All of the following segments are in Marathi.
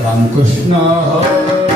रामकृष्ण हरी.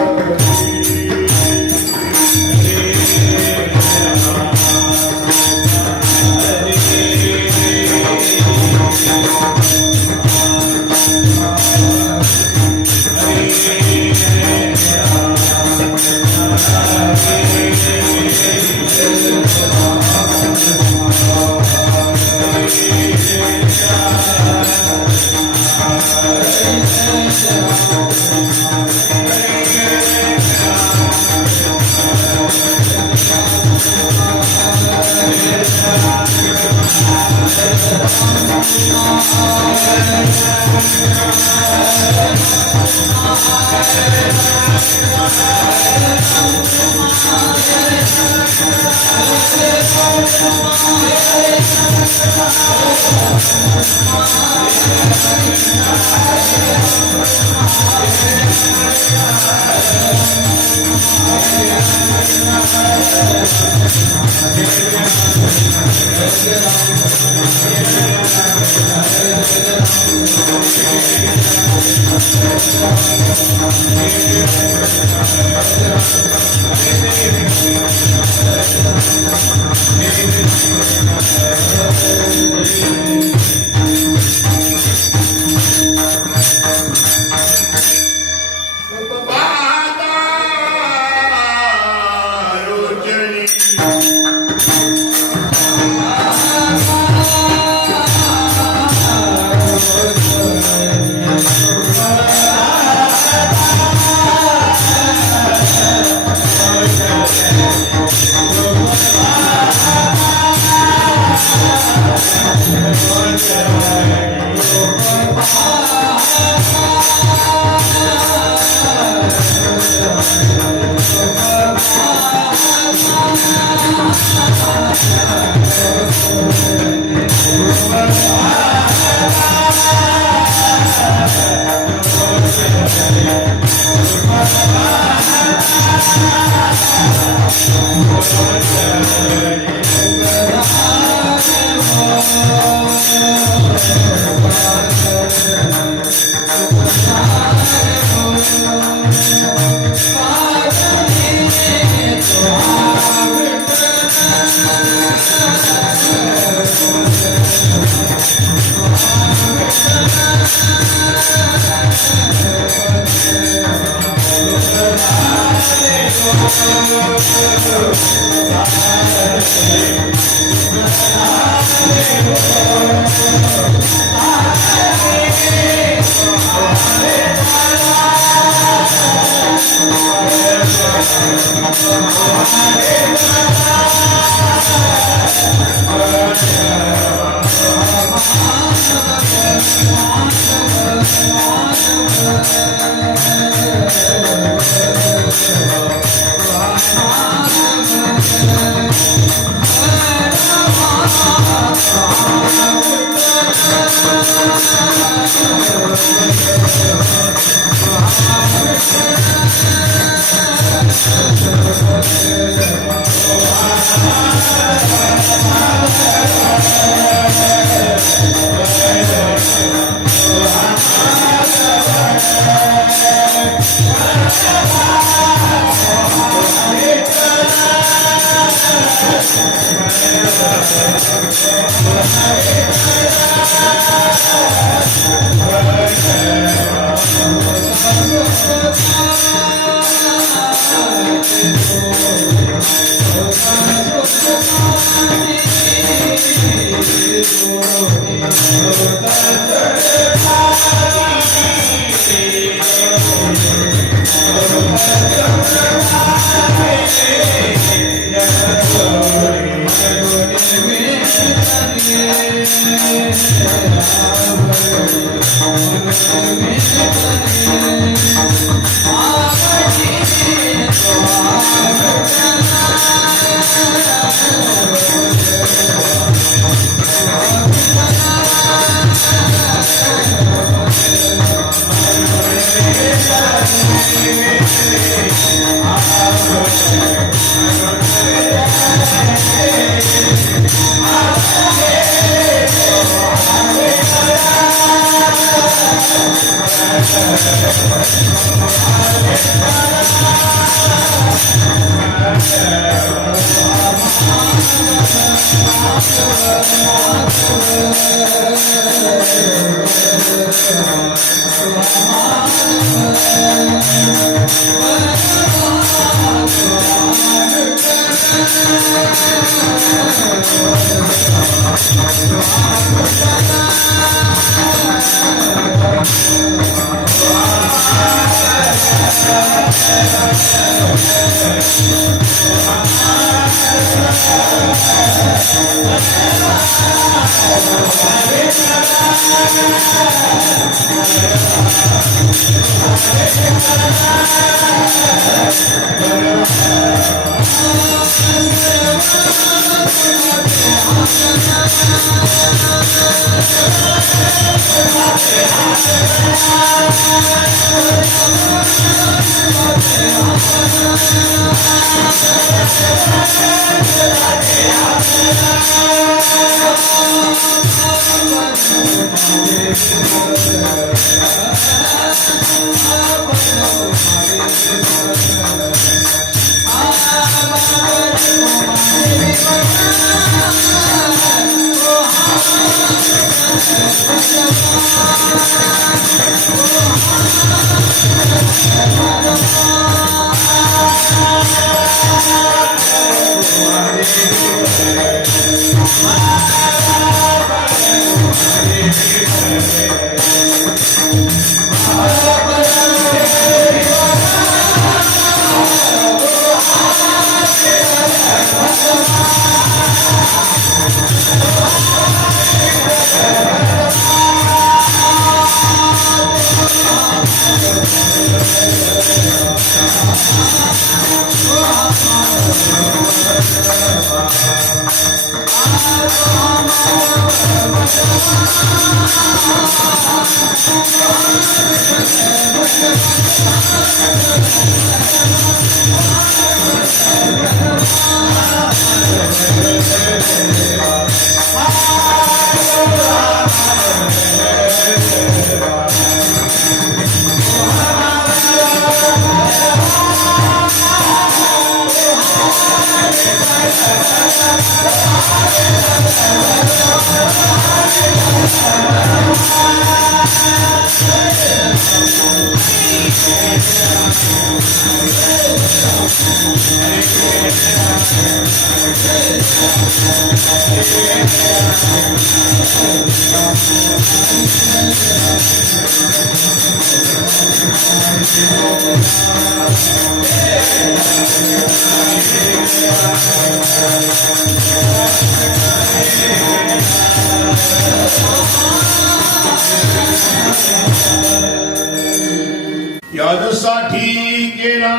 यादसाठी गेला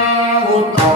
होता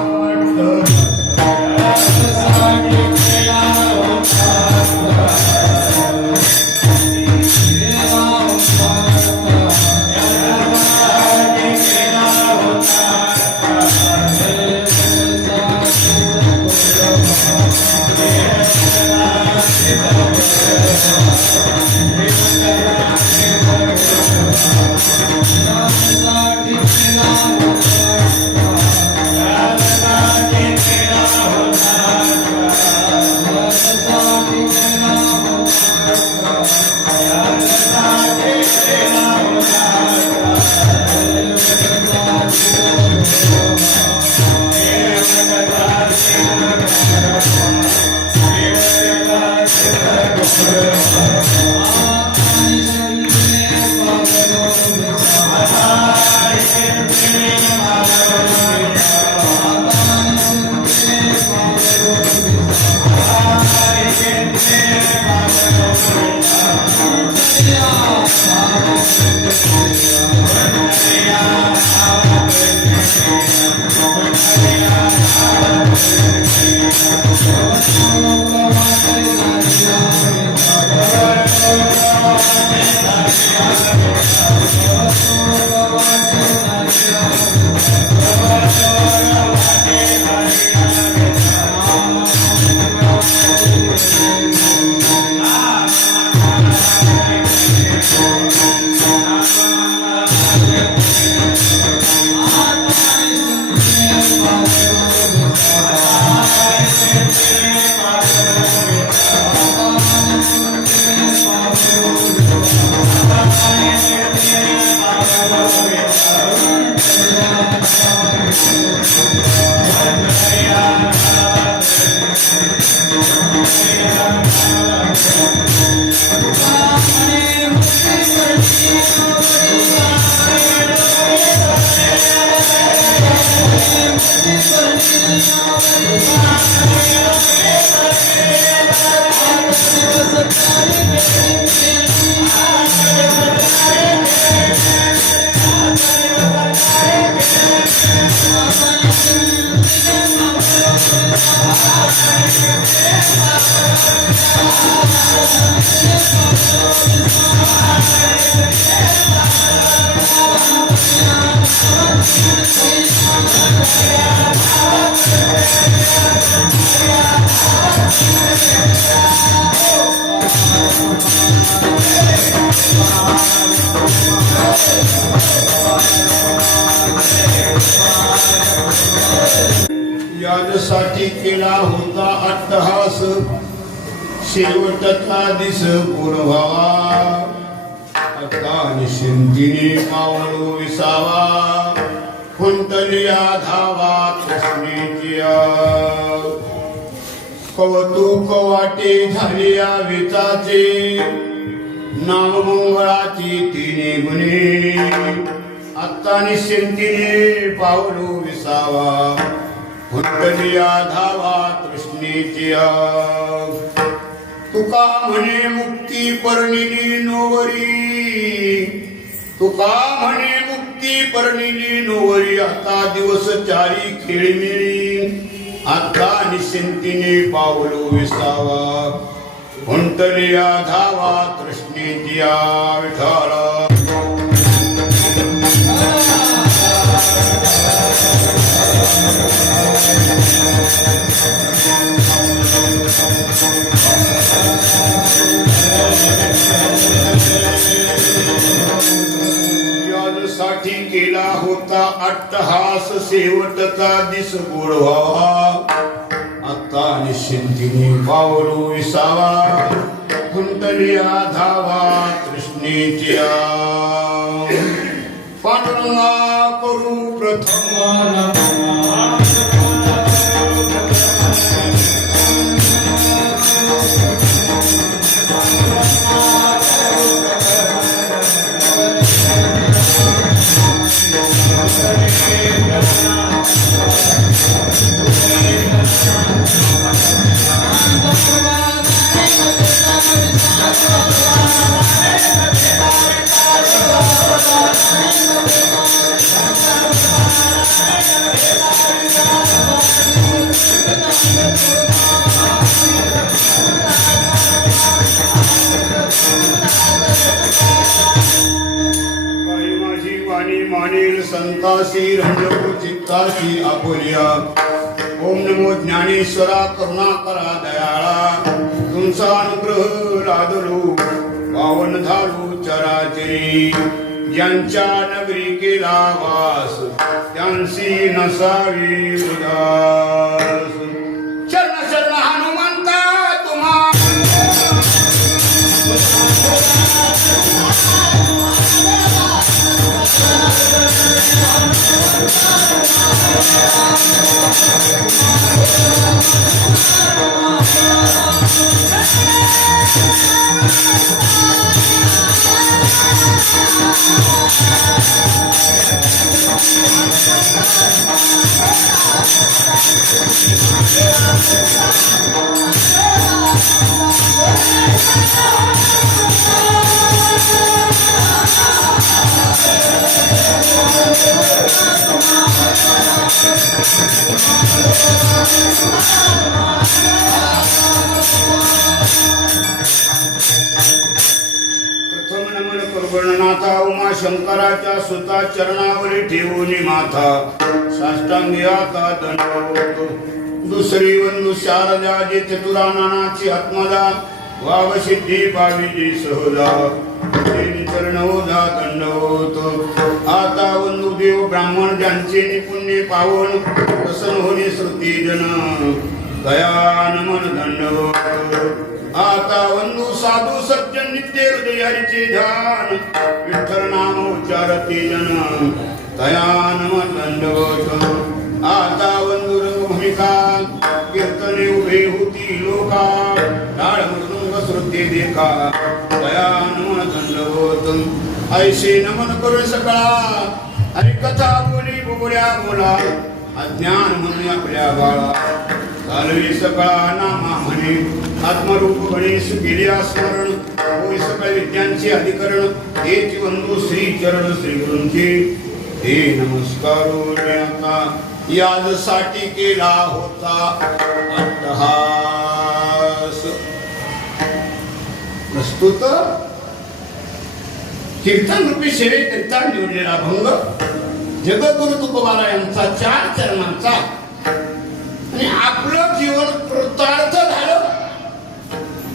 याजसाठी केला होता अट्टहास शेवटचा दिस पूर्ण व्हावा आता निश्चिंतीने पावलो विसावा कुंतलिया धावा कृष्णेची कौतुक वाटे झाले या वेचाचे नाममंगळाची तिने गुणे आता निश्चिंतीने पावलो विसावा कुंतलिया धावा कृष्णेची तुका म्हणे मुक्ती पर्णिली नोवरी तुका म्हणे मुक्ती पर्णिली नोवरी आता दिवस चारी खेळमिळी आता निश्चिंतीने पावलो विसावा कुंतलिया धावा कृष्णेची विठाला याजसाठी केला होता अट्टहास शेवटचा दिस गोड व्हावा आता निश्चिंतीने पावलो विसावा कुंतलिया धावा कृष्णेची पांडुरंगा करू प्रथम मानेल संतासी रंजू चित्तासी आपुलिया ओम नमो ज्ञानेश्वरा करुणाकरा दयाळा तुमचा अनुग्रह लादलो पावन झालो चराचरी ज्यांच्या नगरी केला वास त्यांची नसावी उदास शरण शरण हनुमंता तुम्हा प्रथम नमन कर्गणनाथा उमा शंकराच्या सुता चरणावरी ठेवून माथा साष्टांगी आता दंडवतो दुसरी वंदू शारदाजी चतुरानाची आत्मदा वाव सिद्धी पाविजी सहजा चरणोदा दंडवतो आता वंदू देव ब्राह्मण ज्यांचे निपुण्य पावन प्रसन्न होणे श्रुती जन दया नमन दंडवतो आता वंदू साधू सज्जन नित्य हृदयाचे ध्यान विठ्ठल नाम उच्चारती जन दया नमन दंडवत आता वंदू रंगभूमिका कीर्तने उभे होती लोका टाळ मृदुंग श्रुती देखा दया नमन दंडवत ऐसे नमन करून सकळा आणि कथा बोली बोल्या बोला अज्ञान म्हणून आपल्या बाळा चालवी सकळा नामा म्हणे आत्मरूप गणेश गेल्या स्मरण होय सकळ विद्यांचे अधिकरण हेच वंदू श्री चरण श्री गुरूंचे हे नमस्कारो आता याजसाठी केला होता अट्टहास प्रस्तुत कीर्तन रूपी सेवेकरिता निवडलेला भंग जगद्गुरु तुकोबारा यांचा 4 चरणांचा आणि आपलं जीवन कृतार्थ झालं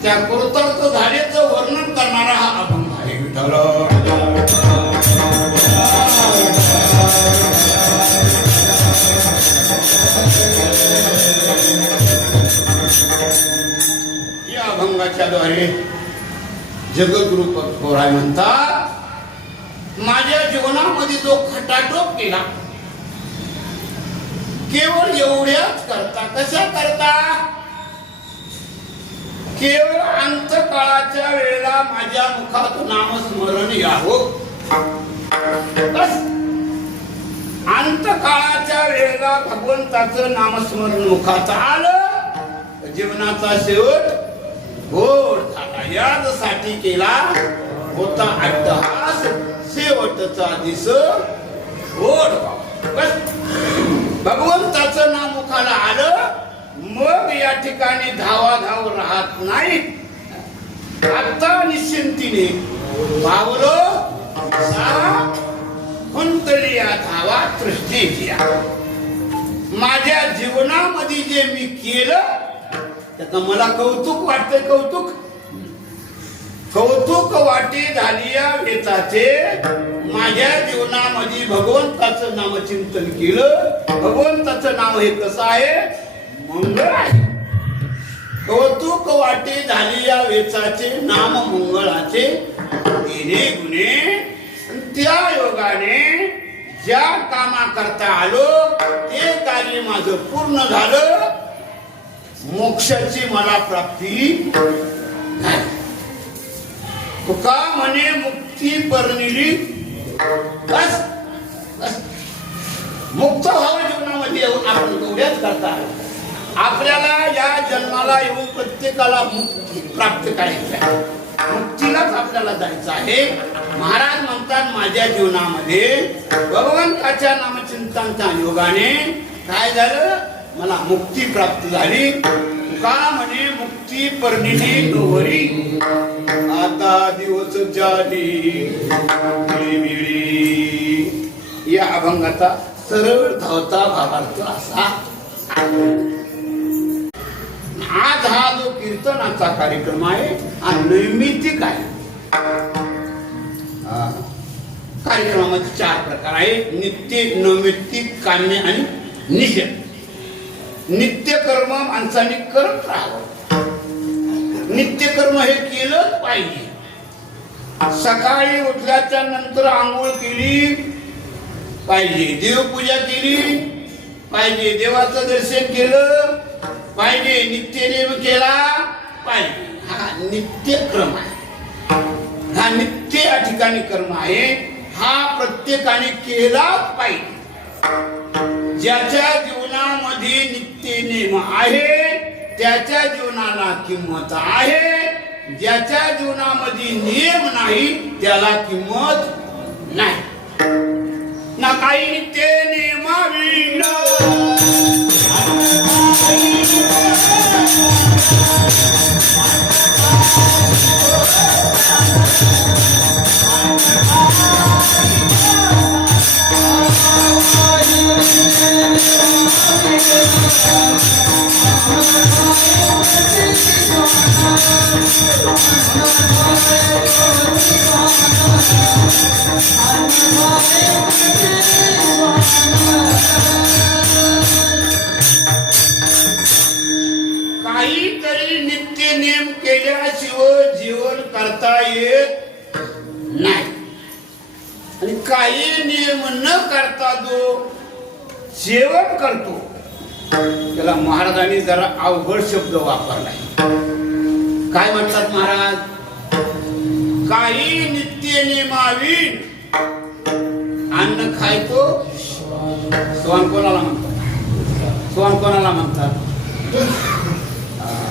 त्या कृतार्थ झाल्याचं वर्णन करणारा हा अभंग आहे विठ्ठल जगद्गुरु पटकोराय म्हणतात, माझ्या जीवनामध्ये जो खटाटोप केला केवळ एवढ्याच करता. कशा करता? केवळ अंतकाळाच्या वेळेला माझ्या मुखात नामस्मरण यावं. बस अंतकाळाच्या वेळेला भगवंताचं नामस्मरण मुखात आलं, जीवनाचा शेवट गोड झाला. यासाठी केला होता अट्टहास, शेवटचा दिस गोड व्हावा. बस भगवंताचं नाम मुखाला आलं, मग या ठिकाणी धावाधाव राहत नाही. आता निश्चिंतीने पावलं कुंतली या धावा तृष्णेची. माझ्या जीवनामध्ये जे मी केलं त्याचं मला कौतुक वाटतंय. कौतुक वाटे झाली या वेताचे. माझ्या जीवनामध्ये भगवंताचं नामचिंतन केलं. भगवंताचं नाव हे कसं आहे? मंगळ आहे. कौतुक वाटे झाली या वेचाचे, नाम मंगळाचे तिने गुणे. त्या योगाने ज्या कामा करता आलो ते कार्य माझं पूर्ण झालं. मोक्षाची मला प्राप्ती झाली. तुका म्हणे मुक्ती परनिली. बस बस मुक्त व्हावं जीवनामध्ये येऊन आपण एवढ्याच करता. आपल्याला या जन्माला येऊन प्रत्येकाला मुक्ती प्राप्त करायची आहे. मुक्तीलाच आपल्याला जायचं आहे. महाराज म्हणतात, माझ्या जीवनामध्ये भगवंताच्या नामचिंतनाच्या योगाने काय झालं? मला मुक्ती प्राप्त झाली. का म्हणे मुक्ती परनिली गौरी. आता दिवस जाली या अभंगाचा सरळ धावता भावार्थ असा. आज हा जो कीर्तनाचा कार्यक्रम आहे हा नैमित्तिक आहे. कार्यक्रमामध्ये 4 प्रकार आहे: नित्य, नैमित्तिक, काम्य आणि निषेध. नित्य कर्म माणसाने करत राहावं. नित्य कर्म हे केलंच पाहिजे. सकाळी उठल्याच्या नंतर आंघोळ केली पाहिजे, देवपूजा केली पाहिजे, देवाचं दर्शन केलं पाहिजे, नित्यनेम केला पाहिजे. हा नित्य क्रम आहे. हा नित्य या ठिकाणी कर्म आहे. हा प्रत्येकाने केलाच पाहिजे. ज्याच्या जीवनामध्ये नित्य नेम आहे त्याच्या जीवनाला किंमत आहे. ज्याच्या जीवनामध्ये नियम नाही त्याला किंमत नाही. ना काही नित्य नेमाविना काहीतरी नित्य नेम केल्याशिवाय जीवन करता येत नाही. आणि काही नियम न करता जो सेवन करतो त्याला महाराजांनी जरा अवघड शब्द वापरला. काय म्हणतात महाराज? काही नित्य नियमाविन अन्न खायतो. स्वान कोणाला म्हणतात? स्वान कोणाला म्हणतात?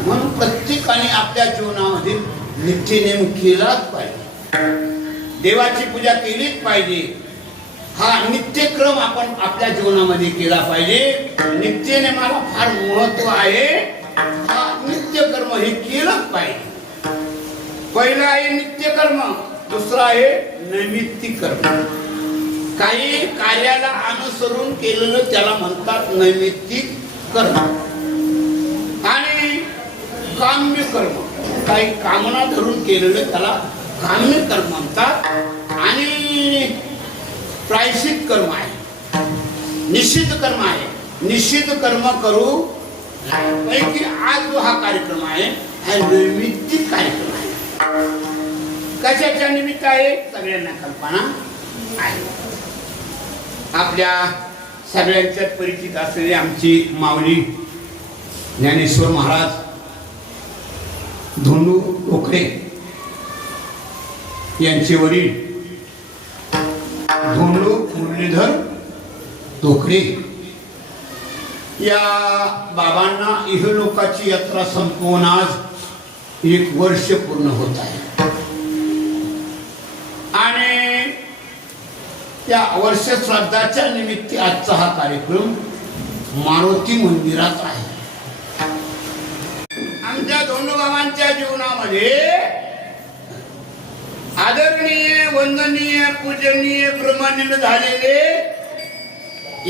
म्हणून प्रत्येकाने आपल्या जीवनामध्ये नित्यनेम केलाच पाहिजे. देवाची पूजा केलीच पाहिजे. हा नित्यक्रम आपण आपल्या जीवनामध्ये केला पाहिजे. नित्यनेमाला फार महत्व आहे. हा नित्यकर्म हे केलंच पाहिजे. पहिला आहे नित्यकर्म, दुसरा आहे नैमित्तिक कर्म. काही कार्याला अनुसरून केलेलं त्याला म्हणतात नैमित्तिक कर्म. आणि काम्य कर्म, काही कामना धरून केलेलं त्याला काम्य कर्म म्हणतात. आणि प्रायश्चित कर्म आहे, निषिद्ध कर्म आहे. निषिद्ध कर्म करू पैकी आज जो हा कार्यक्रम आहे हा नैमित्तिक कार्यक्रम आहे. कशाच्या निमित्त आहे सगळ्यांना कल्पना आहे. आपल्या सगळ्यांच्यात परिचित असलेली आमची माऊली ज्ञानेश्वर महाराज धोंडू टोकरे यांचे वडील धोंडू मुरलीधर टोकरे या बाबांना इहलोकाची यात्रा संपवून आज 1 वर्ष पूर्ण होत आहे. आणि त्या वर्ष श्राद्धाच्या निमित्त आजचा हा कार्यक्रम मारुती मंदिरात आहे. आमच्या धोंडू बाबांच्या जीवनामध्ये आदरणीय वंदनीय पूजनीय ब्रह्मांड झालेले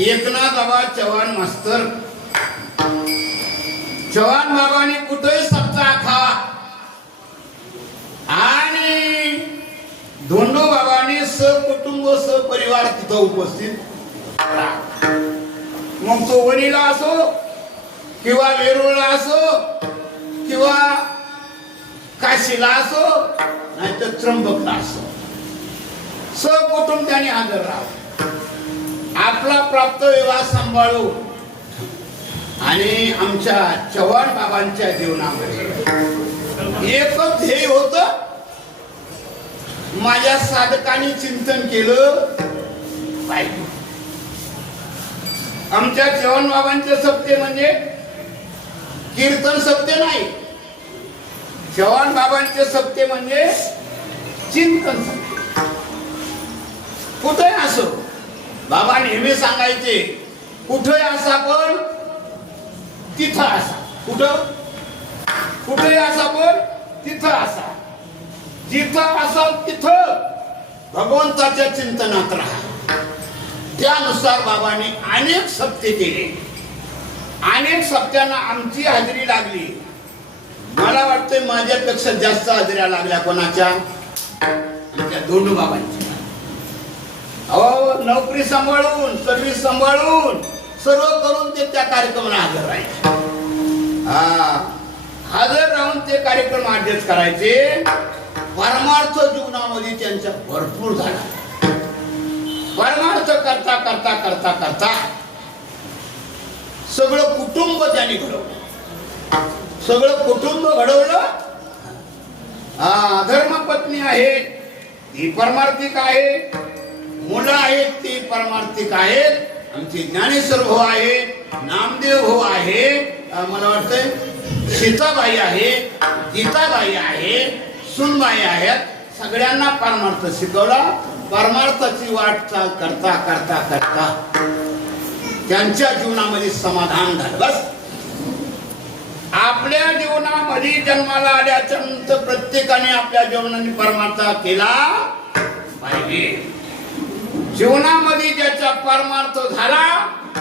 एकनाथ बाबा चव्हाण मास्तर चव्हाण बाबांनी कुठे सप्ताह खा आणि धोंडू बाबांनी सहकुटुंब सहपरिवार तिथं उपस्थित. मग तो वणीला असो किंवा वेरूळला असो किंवा काशीला असो नाहीतर त्र्यंबकला असो सहकुटुंब त्यांनी हजर राहावं. आपला प्राप्त विवाह सांभाळू. आणि आमच्या चव्हाण बाबांच्या जीवनामध्ये एकच ध्येय होत. माझ्या साधकांनी चिंतन केलं पाहिजे. आमच्या चव्हाण बाबांचे सत्य म्हणजे कीर्तन सत्य नाही. चव्हाण बाबांचे सत्य म्हणजे चिंतन सत्य. कुठे असो बाबा नेहमी सांगायचे कुठे असा पण तिथं असा. कुठे असा पण तिथं असा. जिथं असाल तिथं भगवंताच्या चिंतनात राहा. त्यानुसार बाबांनी अनेक सत्य केले. अनेक सत्यांना आमची हजेरी लागली. मला वाटतंय माझ्यापेक्षा जास्त हजेऱ्या लागल्या कोणाच्या? आमच्या धोंडू बाबांच्या. अहो नोकरी सांभाळून सर्व्हिस सांभाळून सर्व करून ते त्या कार्यक्रमाला हजर राहायचे. हजर राहून ते कार्यक्रम ऍडजस्ट करायचे. परमार्थ जीवनामध्ये त्यांचा भरपूर झाला. परमार्थ करता करता करता करता सगळं कुटुंब त्यांनी घडवलं. सगळं कुटुंब घडवलं. धर्मपत्नी आहेत ती परमार्थिक आहे. मुलं आहेत ती परमार्थिक आहेत. आमचे ज्ञानेश्वर भाऊ आहे, नामदेव भाऊ आहे, मला वाटतंय सीताबाई आहे, गीताबाई आहे, सुनबाई आहेत. सगळ्यांना परमार्थ शिकवला. परमार्थाची वाटचाल करता करता करता त्यांच्या जीवनामध्ये समाधान झालं. बस आपल्या जीवनामध्ये जन्माला आल्याच्या नंतर प्रत्येकाने आपल्या जीवनाने परमार्थ केला पाहिजे. जीवनामध्ये ज्याचा परमार्थ झाला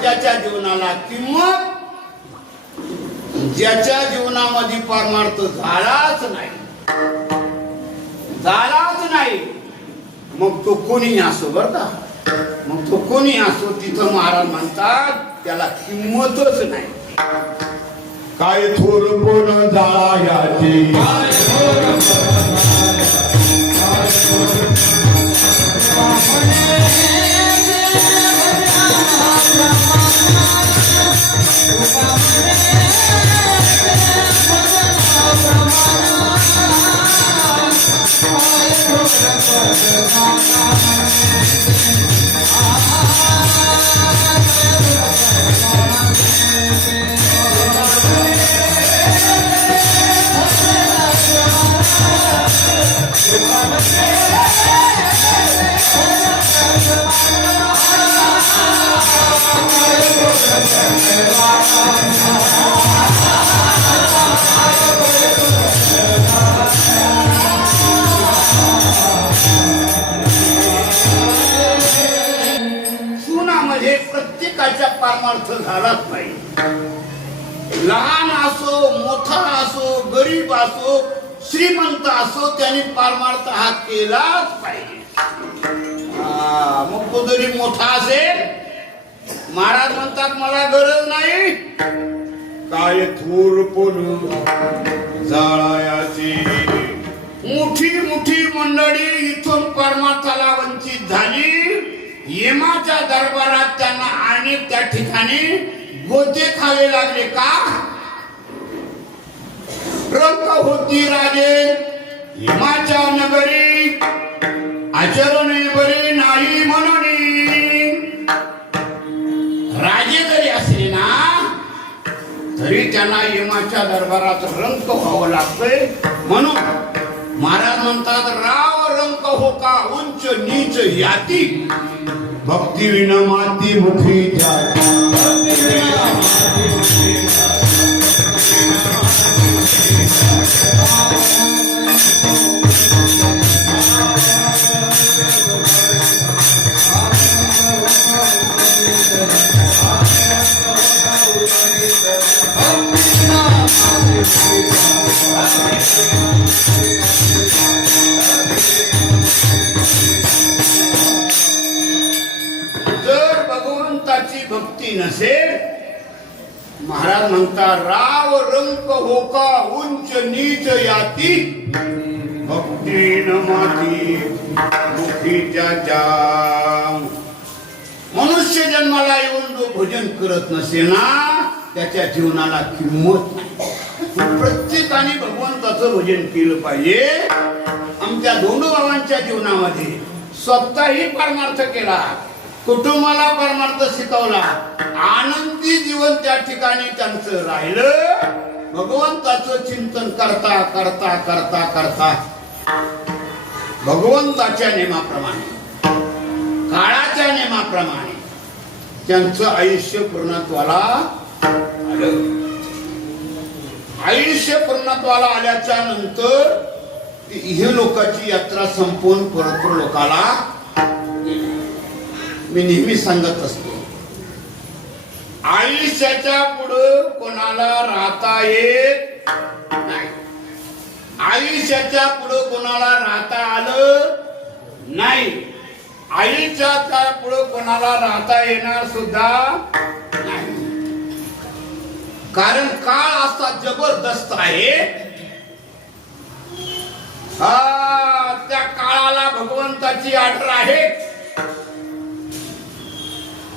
त्याच्या जीवनाला किंमत. ज्याच्या जीवनामध्ये परमार्थ झालाच नाही मग तो कोणी असो बरं का. मग तो कोणी असो तिथं महाराज म्हणतात त्याला किंमतच नाही. काय थोरपण जाळायाची सुनामध्ये प्रत्येकाच्या परमार्थ झालाच पाहिजे. लहान असो मोठा असो गरीब असो श्रीमंत असो त्याने परमार्थ हा केलाच पाहिजे. मग तो जरी मोठा असेल महाराज म्हणतात मला गरज नाही. काय थोरपण जाळायाची मोठी मोठी मंडळी इथून परमार्थाला वंचित झाली. यमाच्या दरबारात त्यांना अनेक त्या ठिकाणी गोते खावे लागले. का? रंक होती राजे यमाच्या नगरी, आचरणे बरे नाही म्हणून. राजे जरी असले ना तरी त्यांना यमाच्या दरबारात रंक व्हावं लागतंय. म्हणून महाराज म्हणतात, राव रंक हो का उंच नीच याती, भक्ती विन माती मुखी जाती. जर भगवंताची भक्ती नसेल, महाराज म्हणतात, राव रंक हो का उंच नीच याती, भक्ती न माती मुखी जात्या. मनुष्य जन्माला येऊन जो भजन करत नसेल ना त्याच्या जीवनाला किंमत नाही. प्रत्येकाने भगवंताचं भजन केलं पाहिजे. आमच्या धोंडूबाबांच्या जीवनामध्ये स्वतःही परमार्थ केला, कुटुंबाला परमार्थ शिकवला, आनंदी जीवन त्या ठिकाणी त्यांचं राहिलं. भगवंताचं चिंतन करता करता करता करता भगवंताच्या नेमाप्रमाणे, काळाच्या नेमाप्रमाणे त्यांचं आयुष्य पूर्णत्वाला आलं. आयुष्य पूर्णत्वाला आल्याच्या नंतर हे लोकांची यात्रा संपून परत लोकाला, मी नेहमी सांगत असतो, आयुष्याच्या पुढं कोणाला राहता येत नाही. आयुष्याच्या पुढं कोणाला राहता आलं नाही. आयुष्याच्या पुढं कोणाला राहता येणार सुद्धा नाही. कारण काळ असा जबरदस्त आहे. त्या काळाला भगवंताची आठर आहे.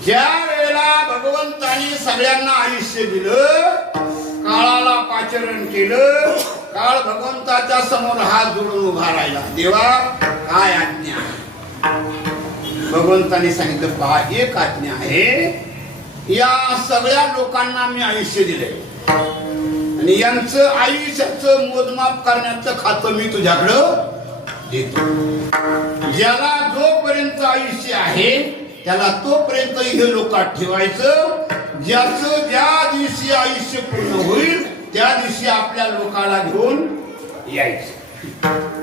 ज्या वेळेला भगवंताने सगळ्यांना आयुष्य दिलं, काळाला पाचरण केलं, काळ भगवंताच्या समोर हात जोडून उभा राहिला, देवा काय आज्ञा. भगवंताने सांगितलं, पहा एक आज्ञा आहे, या सगळ्या लोकांना मी आयुष्य दिले आणि यांचं आयुष्याचं मोजमाप करण्याचं खातं मी तुझ्याकडं देतो. ज्याला जोपर्यंत आयुष्य आहे त्याला तोपर्यंत हे लोकात ठेवायचं. ज्याचं ज्या दिवशी आयुष्य पूर्ण होईल त्या दिवशी आपल्या लोकाला घेऊन यायचं.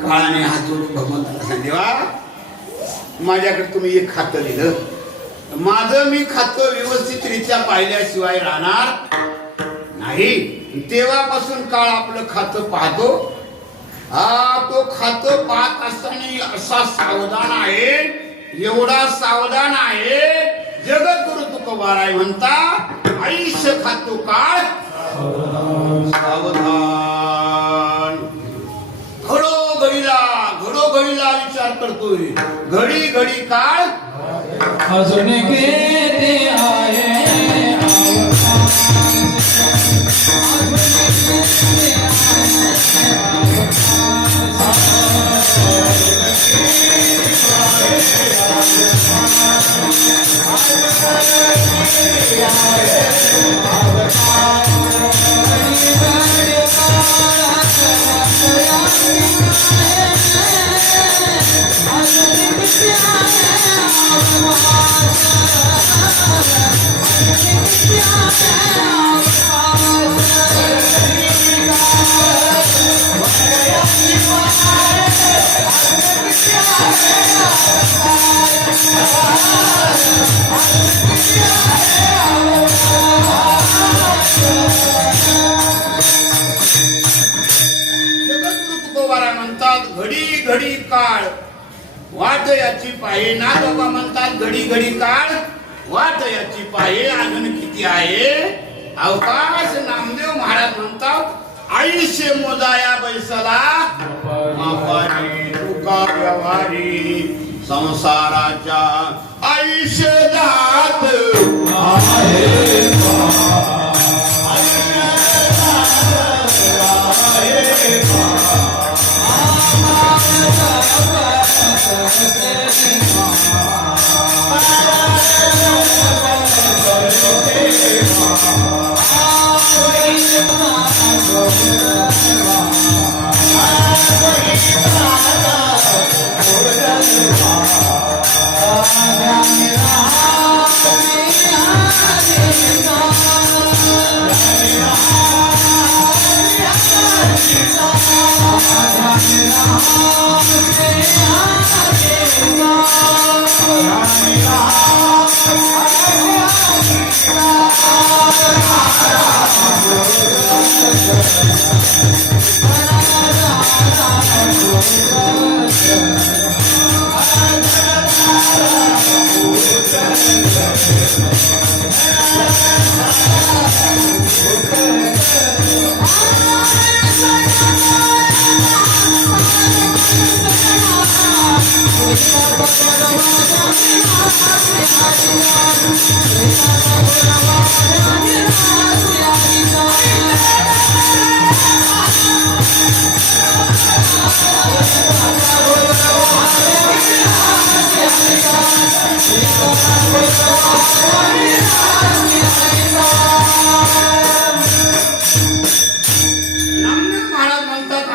काळाने हात जोडून भगवंताला सांगितलं, माझ्याकडे तुम्ही एक खातं दिलं, माझं मी खातं व्यवस्थितरित्या पाहिल्याशिवाय राहणार नाही. तेव्हापासून काळ आपलं खातं पाहतो. तो खातं पाहत असताना असा सावधान आहे, एवढा सावधान आहे, जगद्गुरु तुकोबाराय म्हणता, आयुष्य खातो काळ सावधान. घडोघडीला विचार करतोय, घडी घडी काळ अजून केते आहे. घडी घडी काळ वाट याची पाहे. नागोबा म्हणतात घडी घडी काळ वाट याची पाहे. अजून किती आहे अवकाश. नामदेव महाराज म्हणतात आयुष्य मोजाया बैसला मापारी तुका व्यवहारी संसाराच्या आयुष्य जात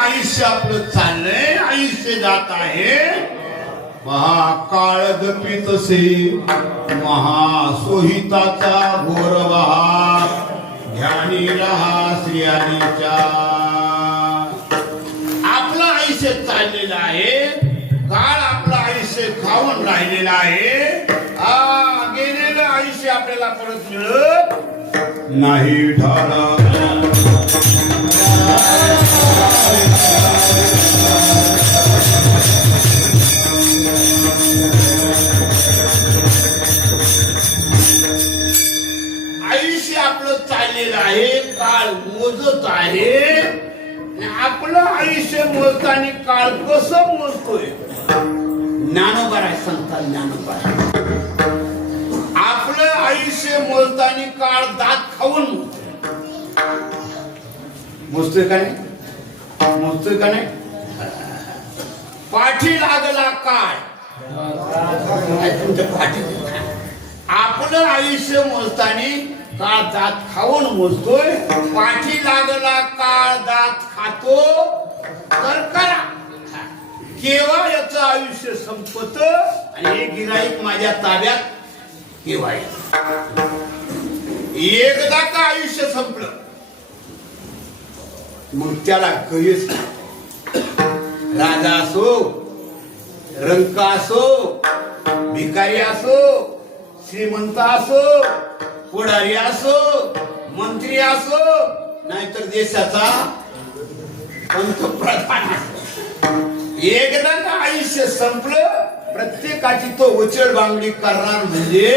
आयुष्य आपलं चाललंय, आयुष्य जात आहे. महाकाळ दपितसे महासोहिताचा घोर बहा ध्यानी रहा श्रीहरीच्या. आपलं आयुष्य चाललेलं आहे, काळ आपलं आयुष्य खाऊन राहिलेलं आहे. गेलेलं आयुष्य आपल्याला परत मिळत नाही ढाला आयुष्य आपलं चाललेलं आहे, काळ मोजत आहे. आपलं आयुष्य मोजताना काळ कसं मोजतोय? ज्ञानोबा आहे, संत ज्ञानोबा. आपलं आयुष्य मोजताना काळ दात खाऊन मोजतोय का नाही? मोजतोय का नाही? पाठी लागला काळ तुमच्या पाठी. आपलं आयुष्य मोजताना काळ दात खाऊन मोजतोय. पाठी लागला काळ दात खातो तर करा. केव्हा याचं आयुष्य संपत आणि हे गिराईक माझ्या ताब्यात केव्हा एकदा का आयुष्य संपलं मग त्याला कहीच राजा असो, रंका असो, भिकारी असो, श्रीमंत असो, पुढारी असो, मंत्री असो, नाहीतर देशाचा पंतप्रधान असो, एकदा का आयुष्य संपलं प्रत्येकाची तो उचल बांगडी करणार म्हणजे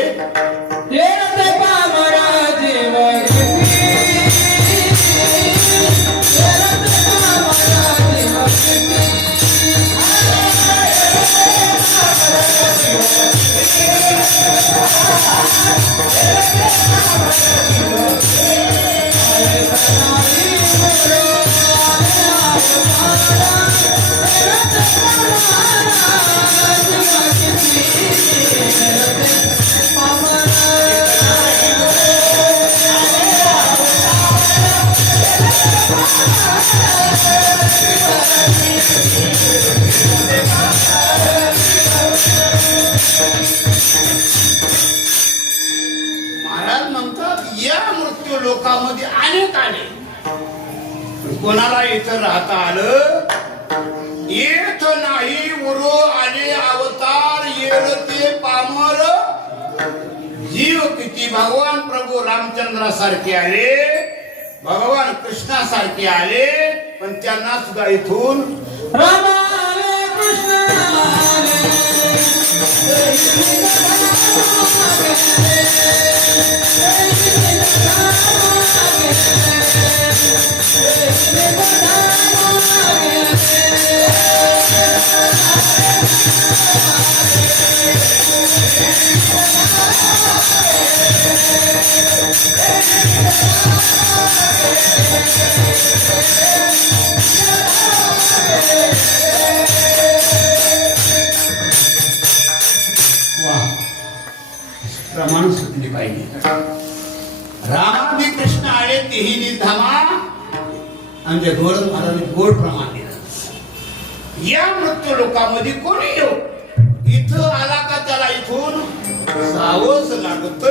महाराज म्हणतात या मृत्यू लोकांमध्ये अनेक आले, कोणाला इथं राहता आलं येत नाही. उरो आले अवतार येळते पामर. जीव किती भगवान प्रभू रामचंद्रासारखे आले, भगवान कृष्णासारखे आले, पण त्यांना सुद्धा इथून राम आले, कृष्ण आले. वा प्रमाण सुटली पाहिजे. रामाने कृष्ण आले तिही धामा आमच्या गोरख महाराजांनी गोड प्रमाण दिलं. या मृत्यू लोकांमध्ये कोणी येऊ इथं आला का त्याला इथून जावंच लागत.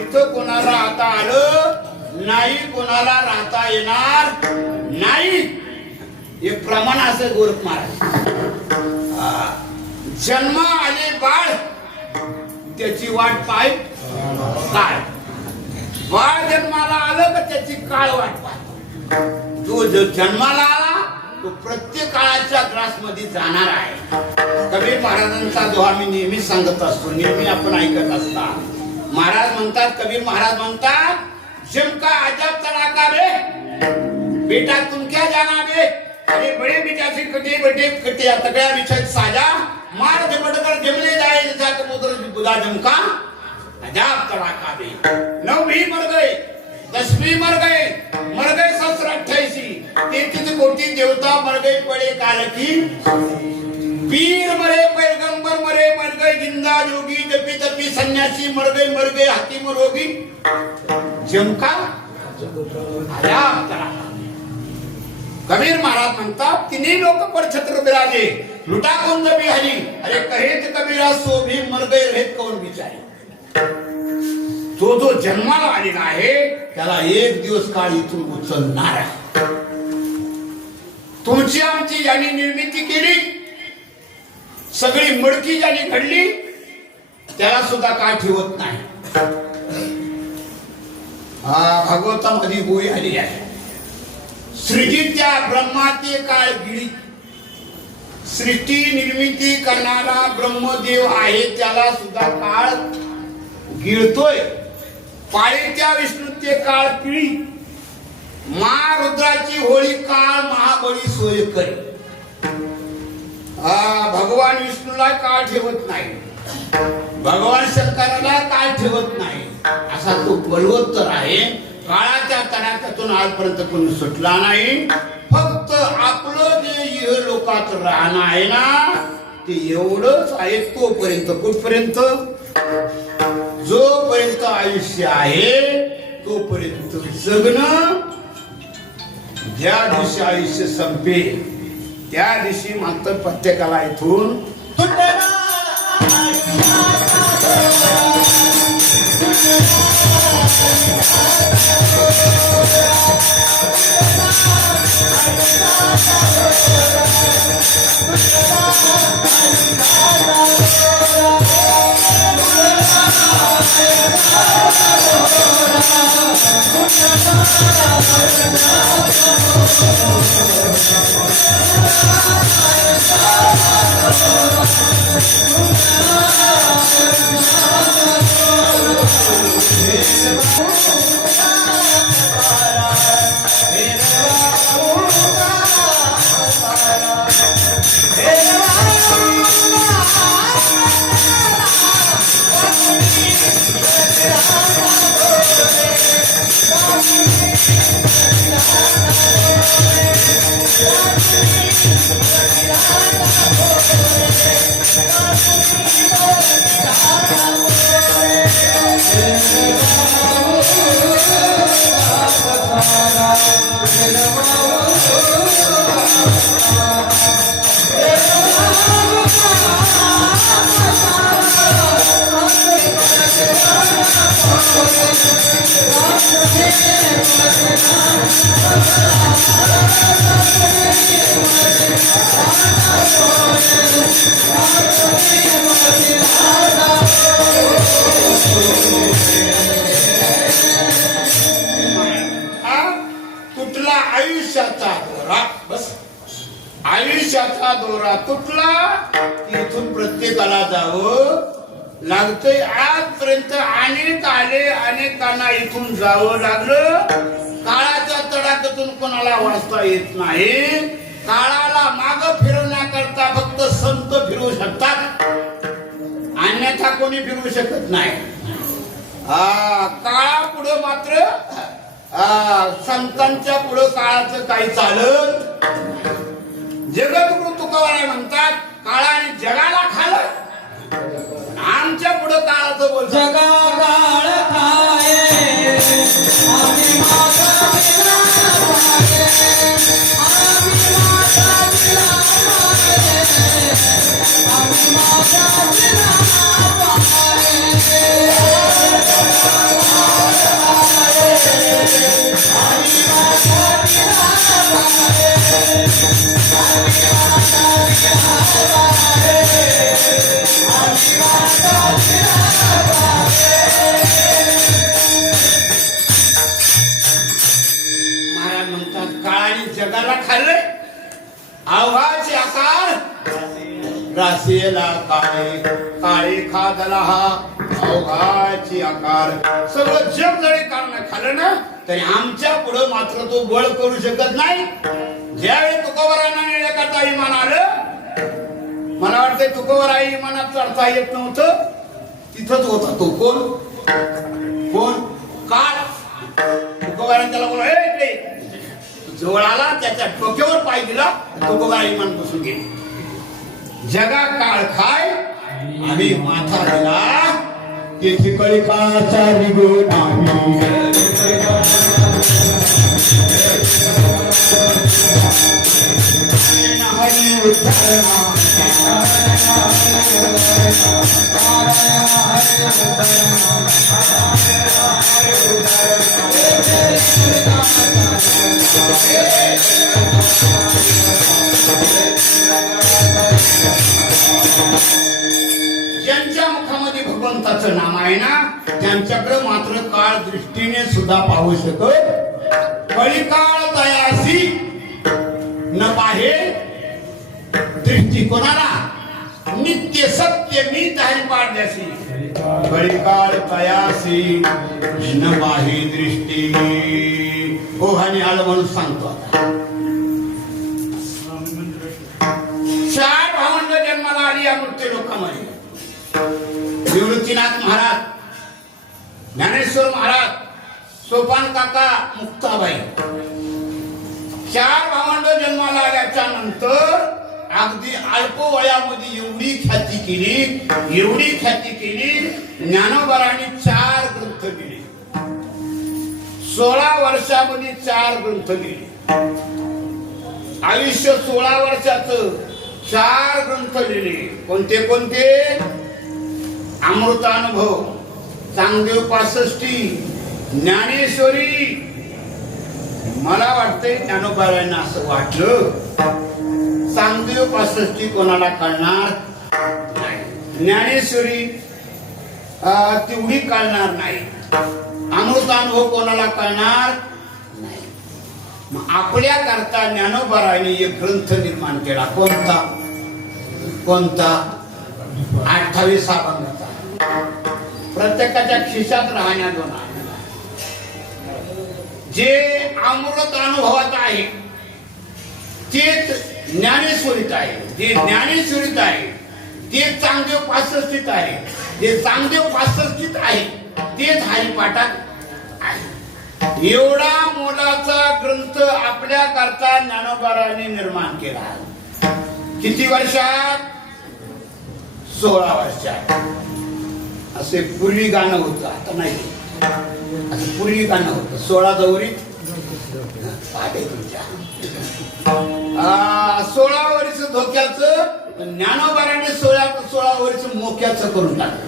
इथं कोणाला आता आलं नाही, कोणाला राहता येणार नाही. हे प्रमाण असं गोरख महाराज. जन्म आले बाळ त्याची वाट पाय काय. बाळ जन्माला आलं का त्याची काळ वाट पाहतो. जो जन्माला आला तो प्रत्येक काळाच्या ग्रास मध्ये जाणार आहे. कबीर महाराजांचा दोहा मी नेहमी सांगत असतो, नेहमी आपण ऐकत असता. महाराज म्हणतात, कबीर महाराज म्हणतात, जमका अजब तड़ाका बे बेटा तुम क्या जाना बे, अरे बड़े बेटा से कटे बटे कटे तगड़ा बिछत साजा मार जबड़कर जमले जाए जैसा समुद्र बुदा जमका अजब तड़ाका बे. 9 भी मर गए, 10 भी मर गए 788 33 कोटि देवता मर गए पड़े काल की. पीर मरे, पैगंबर मरे, मर गए जिंदा जोगी, जपी तपी सन्यासी मर गए हाकिम रोगी. जमका अजब तड़ाका. कबीर महाराज म्हणतात, तिन्ही लोक पर छत्र बिराजे लुटा कौन जबी हरी, अरे कहेत कबीरा सो भी मर गए रहेत कौन बिचारे. तो जो जन्माला आलेला आहे त्याला एक दिवस काळ इथून उचलणार आहे. तुमची आमची ज्यांनी निर्मिती केली, सगळी मडकी ज्यांनी घडली, त्याला सुद्धा काय ठेवत नाही. भागवतामध्ये गोळी आली आहे. सृजित्या ब्रह्माचे काळ गिळी. सृष्टी निर्मिती करणारा ब्रह्मदेव आहे, त्याला सुद्धा काळ गिळतोय. पाळीच्या विष्णूचे काळ पिळी. रुद्राची होळी काळ महाबळी सोय करी. भगवान विष्णूला काळ ठेवत नाही, भगवान शंकराला काळ ठेवत नाही. असा तो बलवत्तर आहे. काळाच्या तणाख्यातून आजपर्यंत कोणी सुटला नाही. फक्त आपलं जे इह लोकात राहणं आहे ना, ते एवढंच आहे. तोपर्यंत कुठपर्यंत, जोपर्यंत आयुष्य आहे तोपर्यंत जगणं. ज्या दिवशी आयुष्य संपेल त्या दिवशी मात्र प्रत्येकाला इथून तुटला आयुष्याचा दोरा. बस आयुष्याचा दोरा तुटला, इथून प्रत्येकाला जावं लागतंय. आजपर्यंत अनेक आले, अनेकांना इथून जावं लागलं. काळाच्या तडाख्यातून कोणाला वाचता येत नाही. काळाला माग फिरवण्याकरता फक्त संत फिरवू शकतात, अन्यथा अंगठा कोणी फिरवू शकत नाही. काळा पुढं मात्र संतांच्या पुढं काळाचं काही चालत. जगद्गुरु तुकोबाराय म्हणतात काळाने जगाला खाल्लं, आमच्या पुढं काळाचं बोल. जगा काळ खाये आम्ही माता विना पाये, आम्ही माता विना पाये, आम्ही माता विना महाराज म्हणतात काळाने जगाला खाल्लंय, अवघाचे आकार राशीला काळे, काळे खादला हा अवघाची आकार. सगळं जग जरी कारण खाल्लं ना तरी आमच्या पुढं मात्र तो बळ करू शकत नाही. ज्यावेळी तुकोबारांना नेण्याकरता विमान आलं, मला वाटतंय तुकोबाराई विमानात चढता येत नव्हतं, तिथंच होता तो. कोण कोण काळ. तुकोबारांनी त्याला बोला इकडे, जवळ आला, त्याच्या डोक्यावर पाय दिला, तुकोबाराई विमान बसून गेले. जगा काळ खाय आम्ही माथा दिला, तेथे कळी काळाचा निघून आम्ही. ज्यांच्या मुखामध्ये भगवंताचं नाम आहे ना त्यांच्याकडे मात्र काळ दृष्टीने सुद्धा पाहू शकत. कळीकाळ तयासी न पाहे दृष्टी कोणाला, नित्य सत्य मी ताही पाडल्यासी. कळीकाळ तयासी न पाहे दृष्टी. ओघाने आलं म्हणून सांगतो आता. 4 भावंड जन्माला आली या मृत्यू लोकांमध्ये. निवृत्तीनाथ महाराज, ज्ञानेश्वर महाराज, सोपान काका, मुक्ताबाई. 4 भावंड जन्माला आल्याच्या नंतर अगदी अल्प वयामध्ये एवढी ख्याती केली, ज्ञानोबारांनी 4 ग्रंथ लिहिले. 16 वर्षामध्ये 4 ग्रंथ लिहिले. आयुष्य 16 वर्षाचं 4 ग्रंथ लिहिले. कोणते कोणते? अमृतानुभव, चांगदेव 65, ज्ञानेश्वरी. मला वाटतंय ज्ञानोबारांना असं वाटलं चांगदेव 65 कोणाला कळणार नाही, ज्ञानेश्वरी तेवढी कळणार नाही, अमृतानुभव कोणाला कळणार नाही. मग आपल्या करता ज्ञानोबारांनी एक ग्रंथ निर्माण केला. कोणता? 28 अभंगाचा. प्रत्येकाच्या खिशात राहण्या दोन. जे अमृत अनुभवात आहे तेच ज्ञानेश्वरीत आहे, जे ज्ञानेश्वरीत आहे ते चांगदेव 65 आहे, जे चांगदेव 65 आहे तेच हरिपाठात आहे. एवढा मोलाचा ग्रंथ आपल्या करता ज्ञानोबारांनी निर्माण केला. किती वर्षात? 16 वर्षात. असे पूर्वी गाणं होतं, आता नाही. असं पूर्वी गाणं होतं. 16 गौरीत 16 वर्ष धोक्याचं, ज्ञानोबाराने 16 वर्ष मोक्याचं करून टाकलं.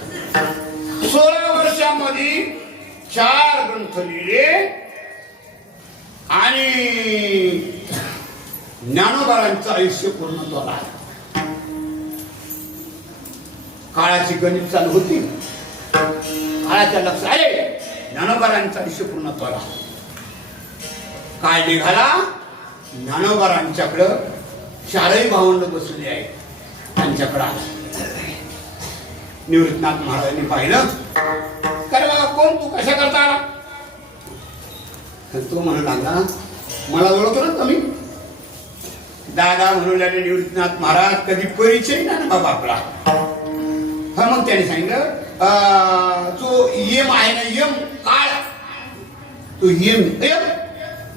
16 वर्षामध्ये 4 ग्रंथ लिहिले आणि ज्ञानोबारांचं आयुष्य पूर्ण झालं. काळाची गणित चालू होती, काळाच्या लक्षात आले, ज्ञानोबारांचं आयुष्य पूर्ण झाला. काय निघाला? ज्ञानोबारांच्याकडं 4ही भावंड बसले आहेत, त्यांच्याकडं आला. निवृत्तीनाथ महाराजांनी पाहिलं, काय बाबा कोण तू, कशा करता आला? तो म्हणू लागला, मला ओळखतो ना तुम्ही? दादा म्हणू लागले निवृत्तीनाथ महाराज. कधी परिचय ना बाबा आपला. हा मग त्याने सांगितलं तो यम आहे ना यम काळ तो यम यम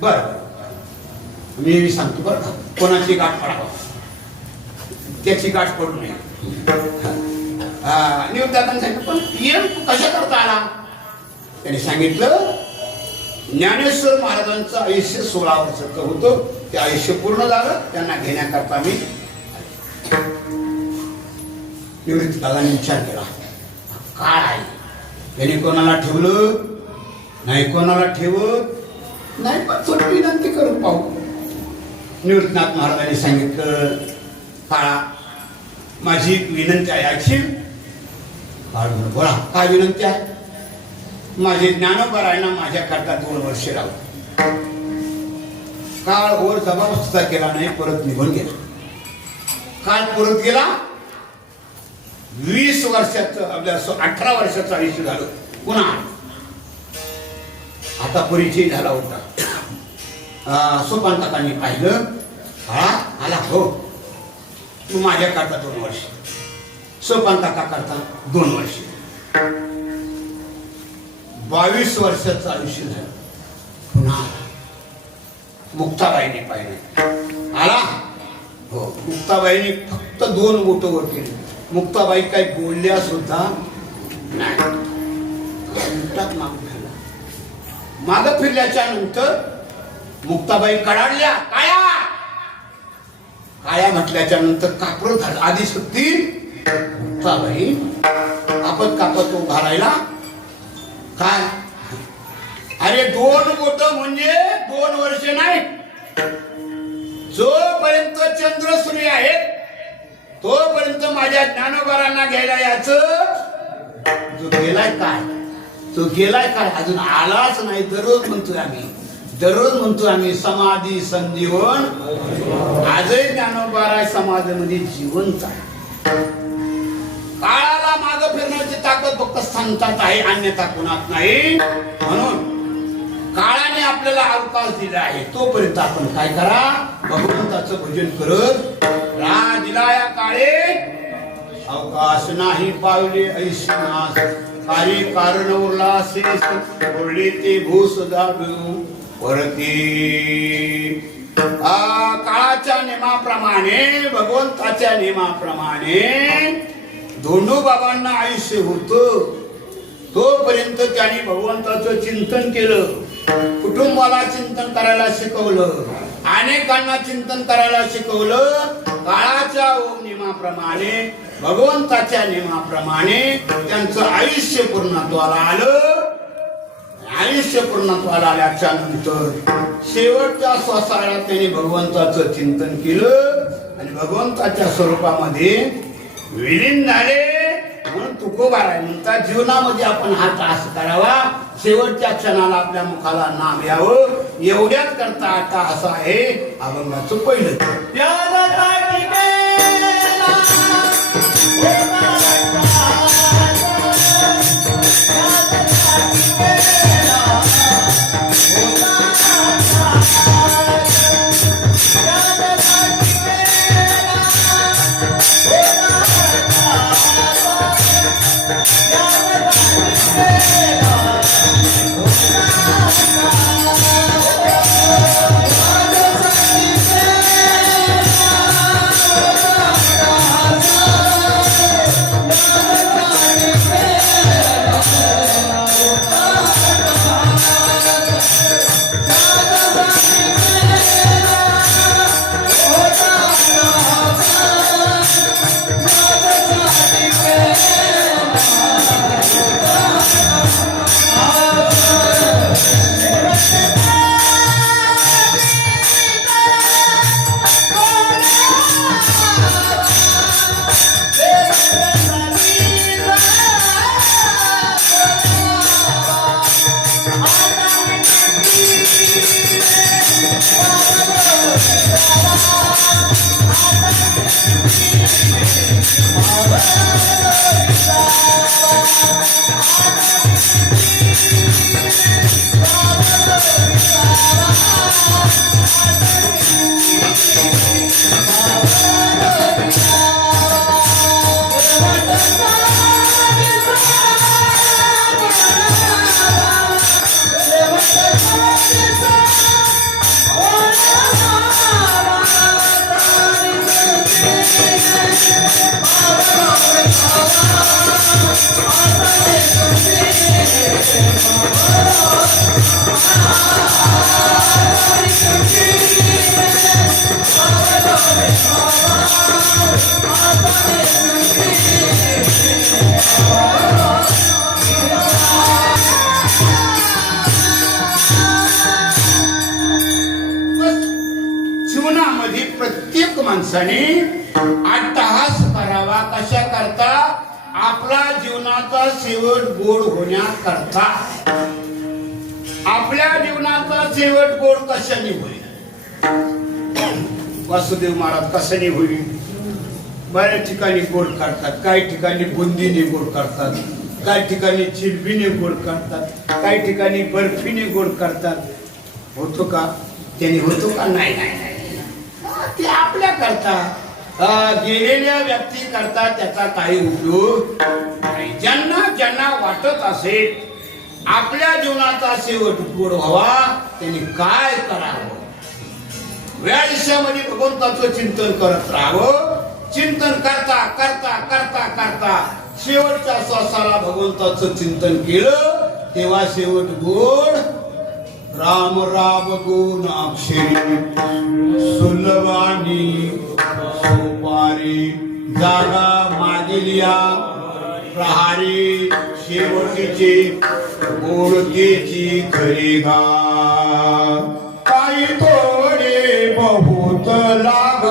बर मी सांगतो बरं का कोणाची गाठ पडावं त्याची गाठ पडू नये निवृत्तांनी सांगितलं पण यम कशा करता आला त्याने सांगितलं ज्ञानेश्वर महाराजांचं आयुष्य 16 वर्षाचं होतं ते आयुष्य पूर्ण झालं त्यांना घेण्याकरता मी निवृत्त दादांनी विचार केला काय आहे त्याने कोणाला ठेवलं नाही कोणाला ठेवत नाही पण थोडी विनंती करून पाहू निवृत्तनाथ महाराजांनी सांगितलं काळा माझी एक विनंती आहे ऐकशील काळ म्हणून बोला काय विनंती आहे माझे ज्ञानोबा आहे ना माझ्याकरता 2 वर्ष राहू काळ वर जबाब सुद्धा केला नाही परत निघून गेला काळ परत गेला 20 वर्षाचं आपल्या 18 वर्षाचं आयुष्य झालं पुन्हा आता परिचय झाला होता सोपान काकांनी पाहिलं हा आला हो तू माझ्याकरता 2 वर्ष सोपान काका करता 2 वर्ष 22 वर्षाचं आयुष्य झालं पुन्हा मुक्ताबाईने पाहिलं आला हो मुक्ताबाईने फक्त 2 बोट वर केली मुक्ताबाई काही बोलल्या सुद्धा नाही माग फिरल्याच्या नंतर मुक्ताबाई कडाडल्या काया काया म्हटल्याच्या नंतर कापड झालं आधी सुद्धी मुक्ताबाई कापत उभा राहिला काय अरे 2 बोट म्हणजे 2 वर्ष नाही जोपर्यंत चंद्र सूर्य आहेत तोपर्यंत माझ्या ज्ञानोबारांना घ्यायला याचं जो गेलाय काय अजून आलाच नाही दररोज म्हणतोय आम्ही समाधी संजीवन आजही ज्ञानोबारा समाधीमध्ये जिवंत आहे काळाला माग फिरण्याची ताकद फक्त संतात आहे अन्यथा कुणात नाही म्हणून काळाने आपल्याला अवकाश दिला आहे तोपर्यंत आपण काय करा भगवंताचं भजन करत दिला या काळे अवकाश नाही पावले ऐशनास कार्य कारण उरला शेष ओरले ते भूस दाबू वरती काळाच्या नियमाप्रमाणे भगवंताच्या नियमाप्रमाणे धोंडू बाबांना आयुष्य होतं तोपर्यंत त्यांनी भगवंताचं चिंतन केलं कुटुंबाला चिंतन करायला शिकवलं अनेकांना चिंतन करायला शिकवलं काळाच्या नियमाप्रमाणे भगवंताच्या नियमाप्रमाणे त्यांचं आयुष्य पूर्णत्वाला आलं आयुष्य पूर्णत्वाला आल्याच्या नंतर शेवटच्या श्वासाला त्यांनी भगवंताचं चिंतन केलं आणि भगवंताच्या स्वरूपामध्ये विलीन झाले म्हणून तुकोबाराय म्हणतात जीवनामध्ये आपण हा त्रास करावा शेवटच्या क्षणाला आपल्या मुखाला नाम यावं एवढ्याच करता आता असं आहे अभंगाचं पहिलं माणसाने अट्टहास करावा. कशा करता? आपला जीवनाचा शेवट गोड होण्याकरता. आपल्या जीवनाचा शेवट गोड कशाने होईल? वासुदेव महाराज कशाने होईल? बऱ्याच ठिकाणी गोड काढतात, काही ठिकाणी बुंदीने गोड काढतात, काही ठिकाणी चिरबीने गोड काढतात, काही ठिकाणी बर्फीने गोड काढतात. होतो का? त्याने होतो का? नाही नाही नाही. ते आपल्या करता गेलेल्या व्यक्ती करता त्याचा काही उपयोग नाही. ज्यांना ज्यांना वाटत असेल आपल्या जीवनाचा शेवट गोड व्हावा त्यांनी काय करावं? आयुष्यामध्ये भगवंताचं चिंतन करत राहावं. चिंतन करता करता करता करता शेवटच्या श्वासाला भगवंताचं चिंतन केलं तेव्हा शेवट गोड. राम राम गुण अक्षरी सुलभानी सोपारी जागा मागिलिया प्रहारी शेवटीची गोडतेची खरी गा. काही थोडे बहुत लाग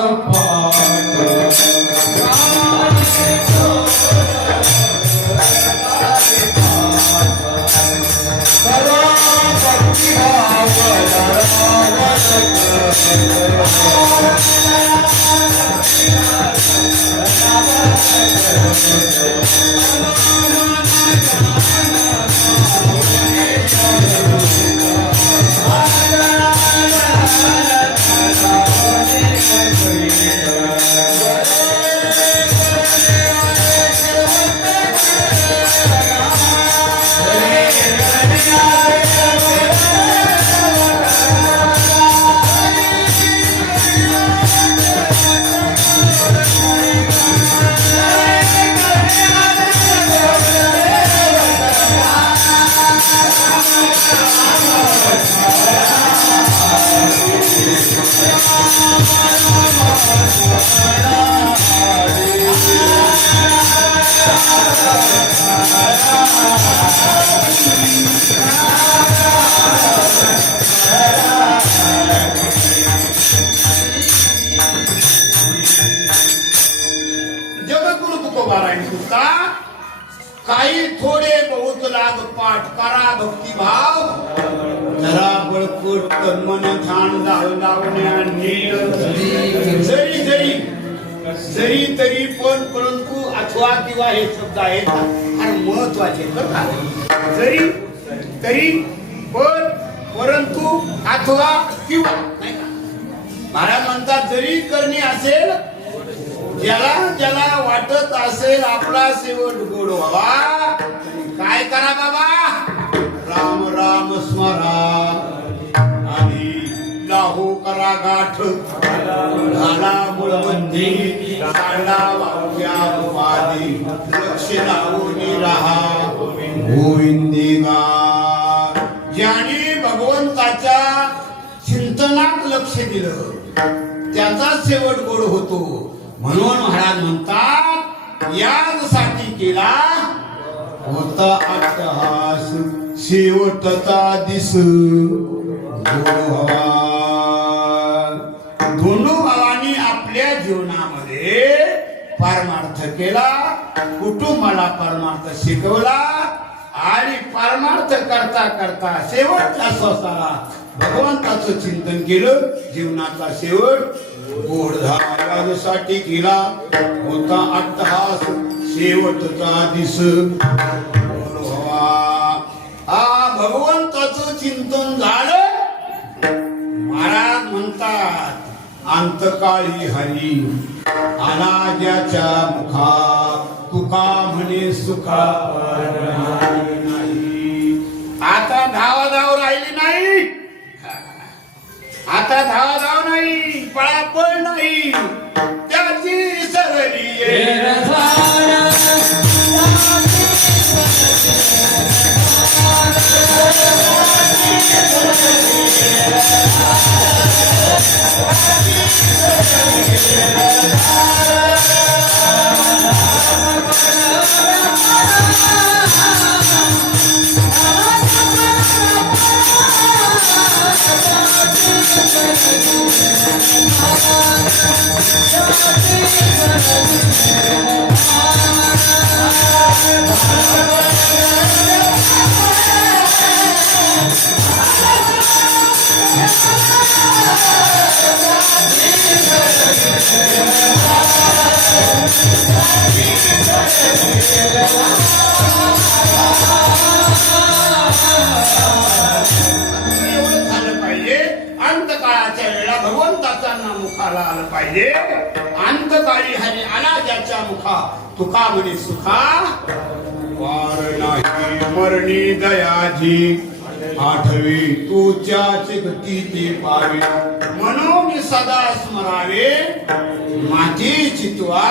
जगद्गुरु तुकोबारायण म्हणतात काही थोडे बहुत लाग पाठ करा भक्तिभाव जरा बळकट तन्मन ध्यान लावण्याने जरी जरी जरी तरी पण परंतु अथवा किंवा हे शब्द आहेत फार महत्वाचे बरं का. जरी तरी पण परंतु अथवा किंवा नाही का. महाराज म्हणतात जरी करणे असेल ज्याला ज्याला वाटत असेल आपला शेवट गोड व्हावा काय करा बाबा? राम राम स्मरा आणि लाहो करा गाठ घाला मुळबंदी काढला वाक्या उपाधी लक्ष लावून राहा गोविंदी गा. ज्याने भगवंताच्या चिंतनात लक्ष दिलं त्याचा शेवट गोड होतो. म्हणून महाराज म्हणतात यासाठी केला होता अट्टहास शेवटचा दिस धोंडू भावानी आपल्या जीवनामध्ये परमार्थ केला, कुटुंबाला परमार्थ शिकवला आणि परमार्थ करता करता शेवटच्या श्वासाला भगवंताचं चिंतन केलं. जीवनाचा शेवट गोड झाल्यासाठी केला होता अट्टहास शेवटचा दिस हा भगवंताचं चिंतन झालं. महाराज म्हणतात अंतकाळी हरी आला ज्याच्या मुखा तुका म्हणे सुखा नाही. आता धावाधाव राहिली नाही, आता धावाधाव नाही, पळापळ नाही, त्याची सरली एवढं झालं पाहिजे. अंतकाळाच्या वेळेला भगवंताचा नाम मुखाला आलं पाहिजे. अंतकाळी हरी आला ज्याच्या मुखा तुका म्हणे सुखा वार नाही मरणी दयाजी आठवी तुझ्याच गती ते पावे म्हणून सदा स्मरावे माझी चितवा.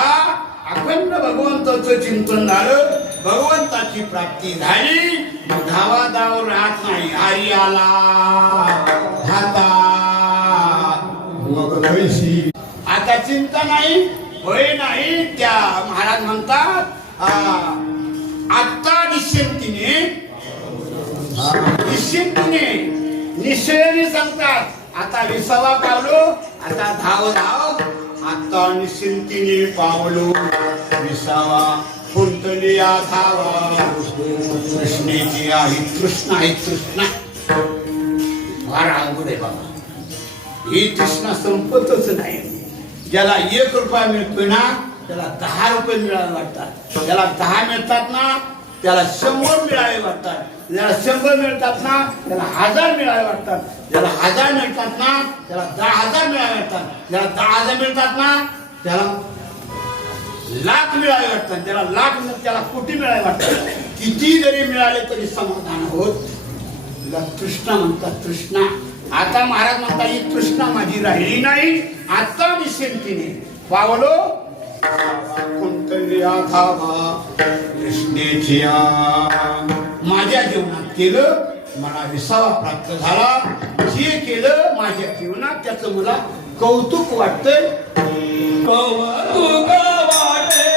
अखंड भगवंताचं चिंतन झालं, भगवंताची प्राप्ती झाली. धावा धाव राहत नाही. हरी आला हातात मग कैसी आता चिंता नाही, भय नाही. त्या महाराज म्हणतात आत्ता निश्चिंतीने निश्चयाने सांगतात आता 20वा पावलो, आता धाव धाव. आता निश्चिंतीने पावलो 20वा फुलतलिया धावा. कृष्णेची आहे तृष्णा आहे तृष्णा. फार अवघड आहे बाबा. ही तृष्णा संपतच नाही. ज्याला 1 रुपया मिळतोय ना त्याला 10 रुपये मिळावे वाटतात. ज्याला 10 मिळतात ना त्याला 100 मिळावे वाटतात. ज्याला 100 मिळतात ना त्याला 1000 मिळावे वाटतात. ज्याला 1000 मिळतात ना त्याला 10,000 मिळावे वाटतात. ज्याला 10,000 मिळतात ना त्याला लाख मिळावे वाटतात. ज्याला लाख त्याला कोटी मिळावे वाटतात. किती जरी मिळाले तरी समाधान होत. तृष्णा म्हणतात तृष्णा. आता महाराज म्हणतात ही तृष्णा माझी राहिली नाही. आता निश्चिंतीने पावलो कुंतल्या धावा कृष्णेची. माझ्या जीवनात केलं मला 20वा प्राप्त झाला. जे केलं माझ्या जीवनात त्याचं मला कौतुक वाटतंय. कौतुक वाटे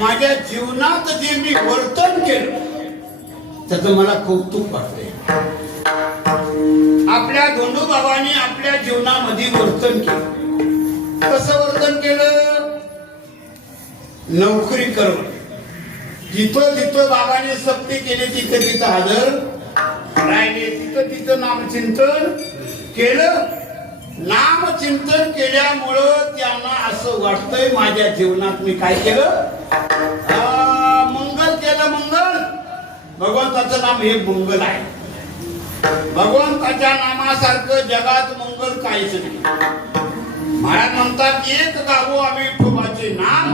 माझ्या जीवनात जे मी वर्तन केलं त्याचं मला कौतुक वाटतंय. आपल्या धोंडू बाबांनी आपल्या जीवनामध्ये वर्तन केलं. कसं वर्तन केलं? नोकरी करून जिथं जिथं बाबांनी सक्ती केली तिथं तिथं हजर राहिले. तिथं तिथं नामचिंतन केलं. नामचिंतन केल्यामुळं त्यांना असं वाटतंय माझ्या जीवनात मी काय केलं? मंगल केलं. मंगल भगवंताचं नाम हे मंगल आहे. भगवंताच्या नामासारखं जगात मंगल काहीच नाही. महाराज म्हणतात एक गावो आम्ही विठोबाचे नाम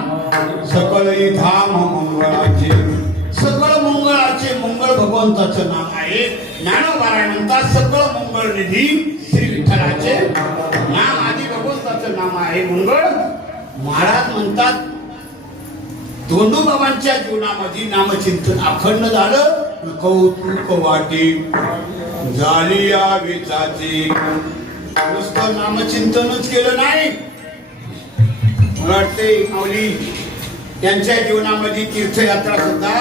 सकळी धाम मंगळाचे. सकळ मंगळाचे मंगळ भगवंताचं नाम आहे. ज्ञानोबा म्हणतात सकळ मंगळ निधी श्री विठ्ठलाचे नाम आधी भगवंताचं नाम आहे मंगळ. महाराज म्हणतात धोंडूबाबांच्या जीवनामध्ये नामचिंतन अखंड झालं. कौतुक वाटे झाली या विचाचे. नुसतं नामचिंतनच केलं नाही. मला वाटते माऊली त्यांच्या जीवनामध्ये तीर्थयात्रा सुद्धा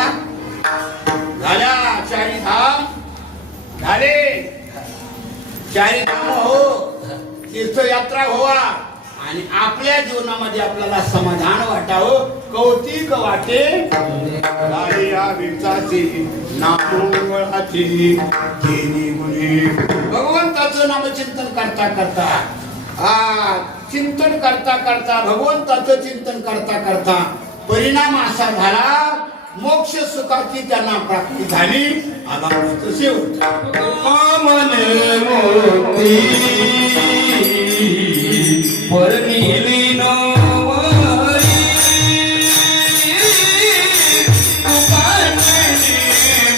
झाल्या. चारी धाम झाले. चारी धाम हो, तीर्थयात्रा होवा आणि आपल्या जीवनामध्ये आपल्याला समाधान वाटावं, कौतिक वाटे झाले या विचाचे नामंगळाचे केली गुणे. भगवंताचं नामचिंतन करता करता चिंतन करता करता भगवंताचं चिंतन करता करता परिणाम असा झाला मोक्ष सुखाची त्यांना प्राप्ती झाली. अभंगाचं शेवट मने मोती परमिली नवरी तुकाने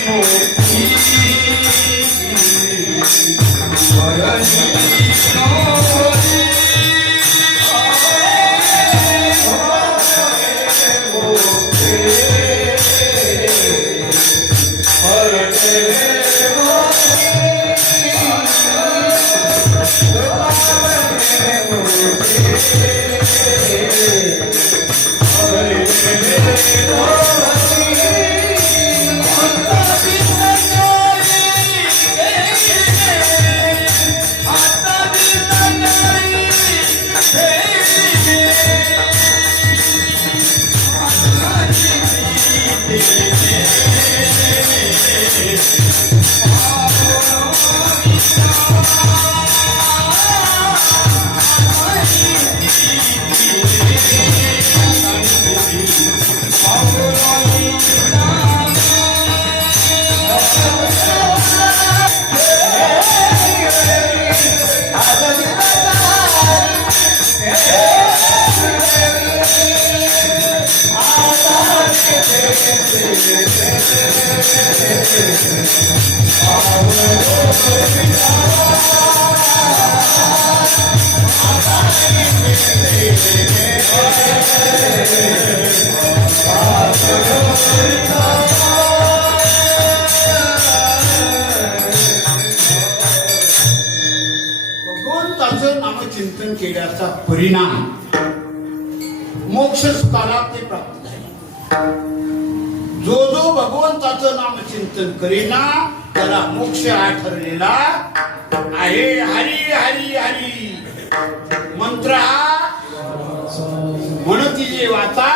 मोती परमिली नवरी भगवंताचं नामचिंतन केल्याचा परिणाम मोक्ष सुखाला ते प्राप्त झाले. जो जो भगवंताचं नामचिंतन करीना त्याला मोक्ष हा ठरलेला आहे. हरी हरी हरी मंत्र हा म्हणती जे वाचा.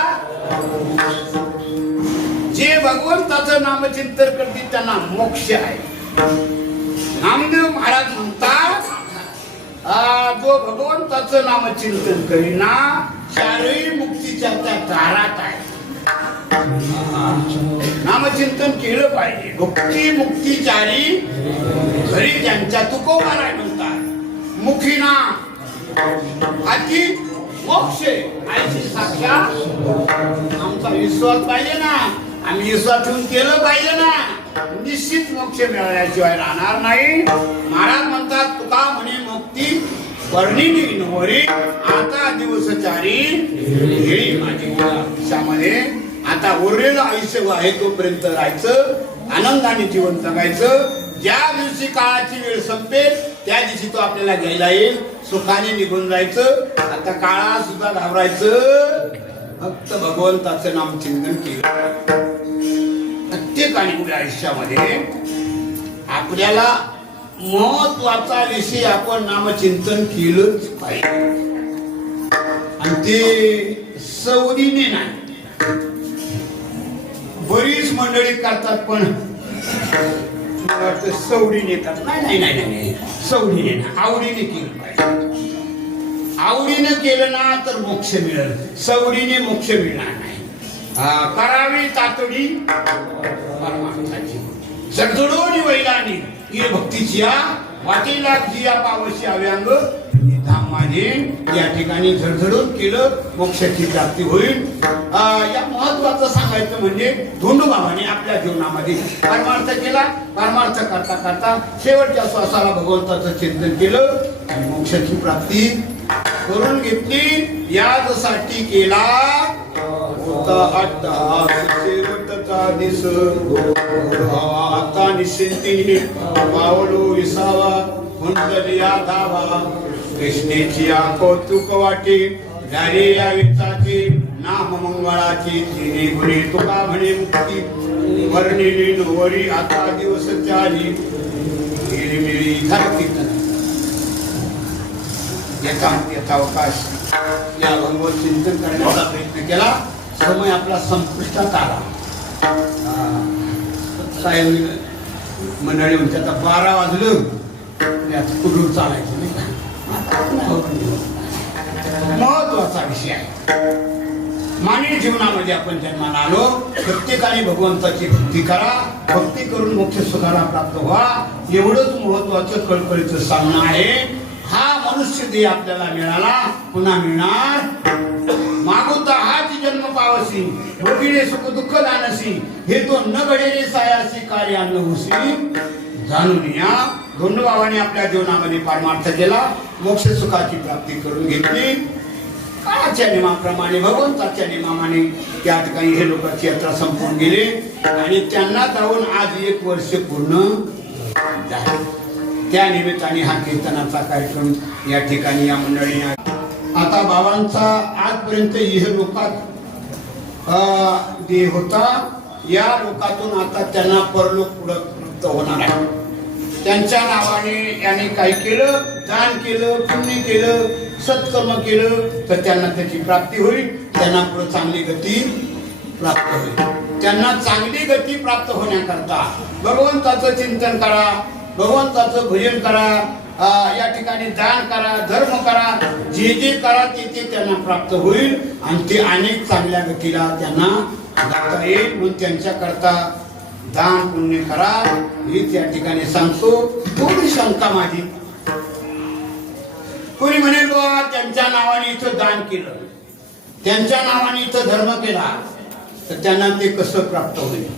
जे भगवंताचं नामचिंतन करतील त्यांना मोक्ष आहे. नामदेव महाराज म्हणतात जो भगवंताचं नामचिंतन करीना चारही मुक्तीच्या त्या दारात आहे. नामचिंतन केलं पाहिजे. भक्ती मुक्ती चारी घरी ज्यांच्या तुकोबा आहे म्हणतात. मुखीना अति मोक्ष आयची साक्षात. आमचा विश्वास पाहिजे ना. आम्ही विश्वास ठेवून केलं पाहिजे ना. निश्चित मोक्ष मिळाल्याशिवाय राहणार नाही. महाराज म्हणतात तुका म्हणे मुक्ती वर्णिनी नवरी आता दिवस चारी घेई माझी आयुष्यामध्ये. आता उरलेलं आयुष्य आहे तोपर्यंत राहायचं, आनंदाने जीवन जगायचं. ज्या दिवशी काळाची वेळ संपेल त्या दिवशी तो आपल्याला घ्यायला येईल. सुखाने निघून जायचं. आता काळा सुद्धा घाबरायचं. फक्त भगवंताचं नाम चिंतन केलं. प्रत्येकाने आपल्या आयुष्यामध्ये आपल्याला महत्वाचा विषय आपण नामचिंतन केलंच पाहिजे. आणि ते सवडीने नाही. बरीच मंडळी करतात पण सवडीने करतात. नाही नाही नाही सवडीने आवडीने केलं पाहिजे. आवडीने केलं ना तर मोक्ष मिळेल. सवडीने मोक्ष मिळणार नाही. करावी तातडी परमार्थाची. जडजडून वैलानी ये भक्तीची या वाटेला जी या पावशी अव्यांग धाम माझे या ठिकाणी झडझडून केलं मोक्षाची प्राप्ती होईल. या महत्वाचं सांगायचं म्हणजे धोंडू बाबाने आपल्या जीवनामध्ये परमार्थ केला. परमार्थ करता करता शेवटच्या श्वासाला भगवंताचं चिंतन केलं आणि मोक्षाची प्राप्ती करून घेतली. यासाठी केला होता आता शेवटचा दिस आता निश्चिंतीने पावलो विसावा हुंदलिया धावा कृष्णेची कौतुक वाटे झाले या विचाची नाम मंगळाची तिने गुणे तुका म्हणे मुक्ती वर्णिली नवरी आता दिवस चाली मिळी कीर्तन याचा अवकाश या भगवत चिंतन करण्याचा प्रयत्न केला. समय आपला संपुष्टात आला. काय होईल मंडळी म्हणते आता 12 वाजलं कुठून चालायचं नाही का. महत्वाचा विषय आहे. मानवी जीवनामध्ये आपण जन्माला आलो. प्रत्येकाने भगवंताची भक्ती करा. भक्ती करून मोक्ष सुखाला प्राप्त व्हा एवढंच महत्वाचं कळकळीचं सांगणं आहे. हा मनुष्य देह आपल्याला मिळाला पुन्हा मिळणार मागोता हाच जन्म पावसी भोगिले सुख दुःख दानसी हे तो न घडेले सायासी कार्य अन्न हुसी जाणून या. धोंडूबाबाने आपल्या जीवनामध्ये परमार्थ केला. मोक्ष सुखाची प्राप्ती करून घेतली. काळाच्या नियमाप्रमाणे भगवंताच्या नियमाने त्या ठिकाणी हे लोकांची यात्रा संपून गेले आणि त्यांना जाऊन आज 1 वर्ष पूर्ण झाले. त्या निमित्ताने हा कीर्तनाचा कार्यक्रम या ठिकाणी या मंडळीने आता बाबांचा आजपर्यंत इह लोकात देह होता. या लोकातून आता त्यांना परलोक प्राप्त होणार आहे. त्यांच्या नावाने याने काय केलं दान केलं पुण्य केलं सत्कर्म केलं तर त्यांना त्याची प्राप्ती होईल. त्यांना पुढे चांगली गती प्राप्त होईल. त्यांना चांगली गती प्राप्त होण्याकरता भगवंताचं चिंतन करा भगवंताचं भजन करा या ठिकाणी दान करा धर्म करा जे जे करा ते त्यांना प्राप्त होईल आणि ते अनेक चांगल्या गतीला त्यांना जाता येईल. म्हणून त्यांच्याकरता दान पुण्य करा ही त्या ठिकाणी सांगतो. थोडी शंका माझी कोणी म्हणेल बा त्यांच्या नावाने इथं दान केलं त्यांच्या नावाने इथं धर्म केला तर त्यांना ते कसं प्राप्त होईल.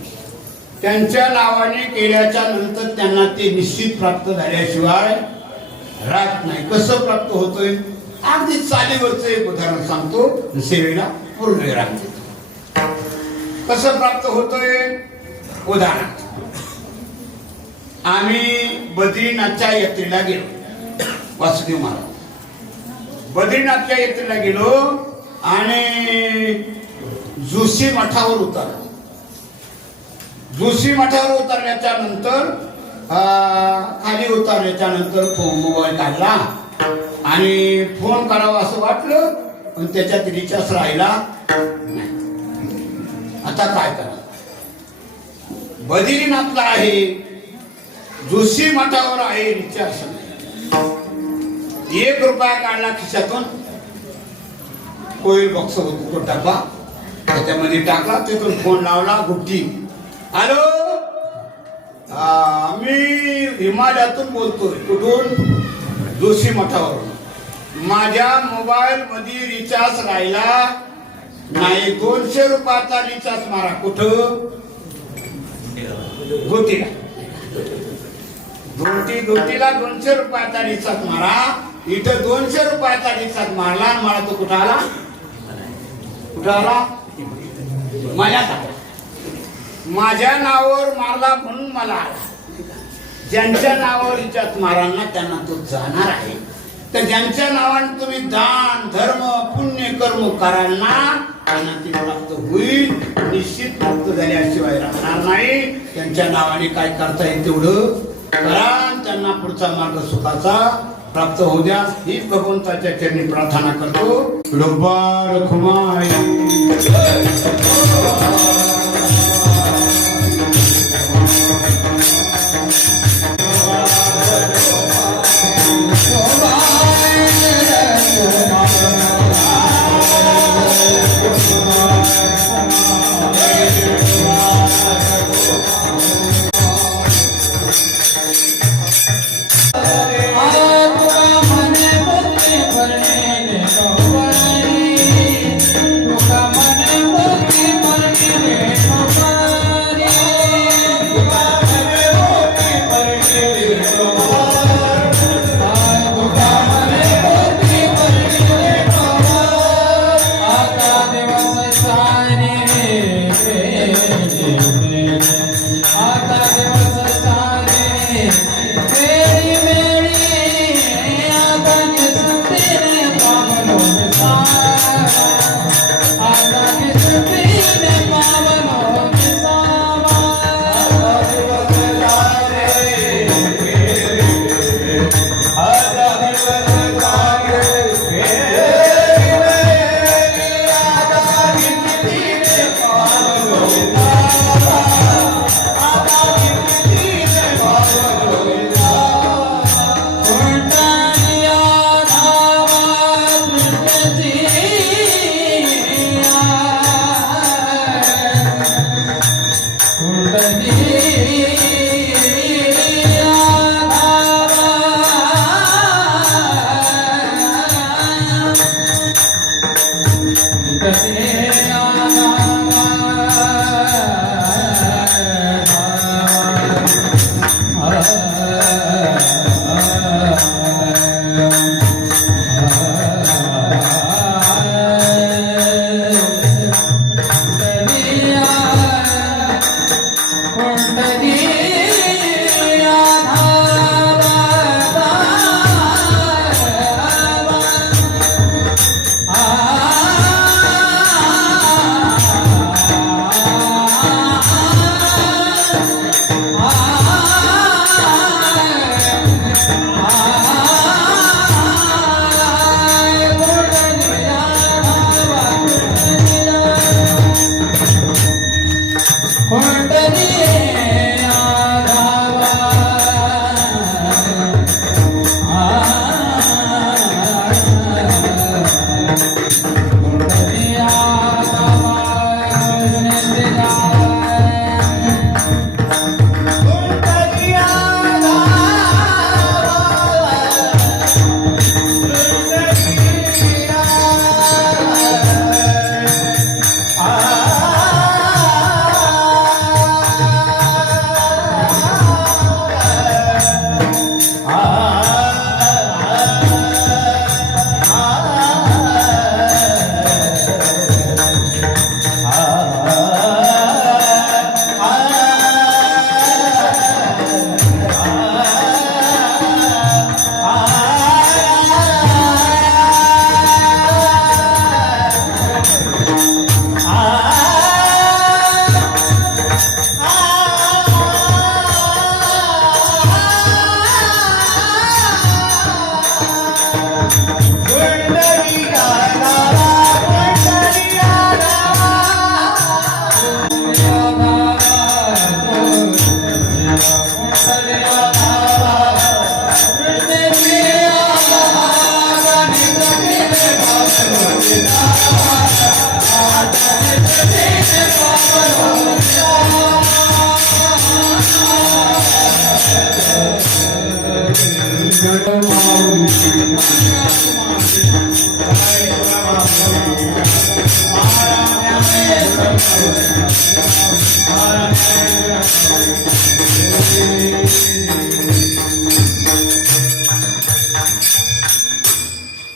त्यांच्या नावाने केल्याच्या नंतर त्यांना ते निश्चित प्राप्त झाल्याशिवाय राहत नाही. कसं प्राप्त होतोय अगदी चालीवरचं एक उदाहरण सांगतो. सेवेला पूर्ण वेळ राहते कसं प्राप्त होतोय. उदाहरण आम्ही बद्रीनाथच्या यात्रेला गेलो. वासुदेव महाराज बद्रीनाथच्या यात्रेला गेलो आणि जोशी मठावर उतरलो. जोशी मठावर उतरल्याच्या नंतर खाली उतरल्याच्या नंतर मोबाईल काढला आणि फोन करावा असं वाटलं पण त्याच्यात रिचार्ज राहिला नाही. आता काय करा. बद्रीनाथला आहे जोशी मठावर आहे रिचार्ज 1 रुपया काढला खिशातून कोईल बॉक्स होतो तो डब्बा त्याच्यामध्ये टाकला तिथून फोन लावला गुप्ती. हॅलो मी हिमालयातून बोलतोय. कुठून जोशी मठावरून. माझ्या मोबाईल मध्ये रिचार्ज राहिला नाही. 200 रुपयाचा रिचार्ज मारा. कुठं गोटीला गोटीला 200 रुपयाचा रिचार्ज मारा. इथं 200 रुपयाचा रिचार्ज मारला आणि मला तो कुठं आला माझ्या नावावर मारला म्हणून मला आला. ज्यांच्या नावावर रिचार्ज मारांना त्यांना तो जाणार आहे. तर ज्यांच्या नावाने तुम्ही दान धर्म पुण्य कर्म कराल ना त्यांना ती प्राप्त होईल. निश्चित प्राप्त झाल्याशिवाय राहणार नाही. त्यांच्या नावाने काय करता येईल तेवढं करा. त्यांना पुढचा मार्ग सुखाचा प्राप्त होऊ द्या ही भगवंताच्या चरणी प्रार्थना करतो. लोबार खुमाई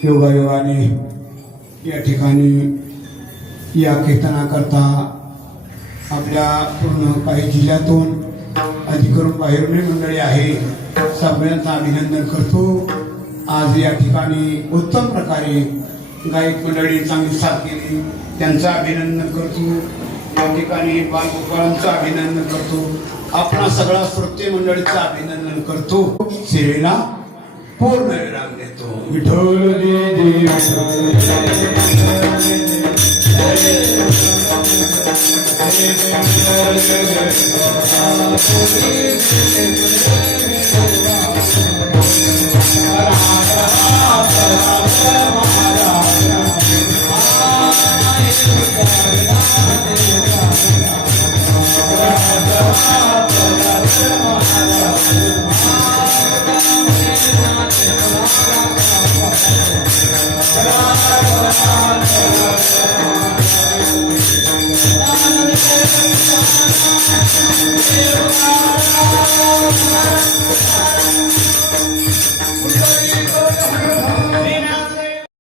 योगायोगाने या ठिकाणी या कीर्तनाकरता आपल्या पूर्ण काही जिल्ह्यातून अधिकरून बाहेरून मंडळी आहे, सगळ्यांचं अभिनंदन करतो. आज या ठिकाणी उत्तम प्रकारे गायक मंडळी चांगली साथ केली, त्यांचं अभिनंदन करतो. या ठिकाणी बालगोपाळांचं अभिनंदन करतो. आपणा सगळ्या श्रोते मंडळीचं अभिनंदन करतो. सेवेला पूर्ण विराम देतो. विठ्ठल जय जय विठ्ठल.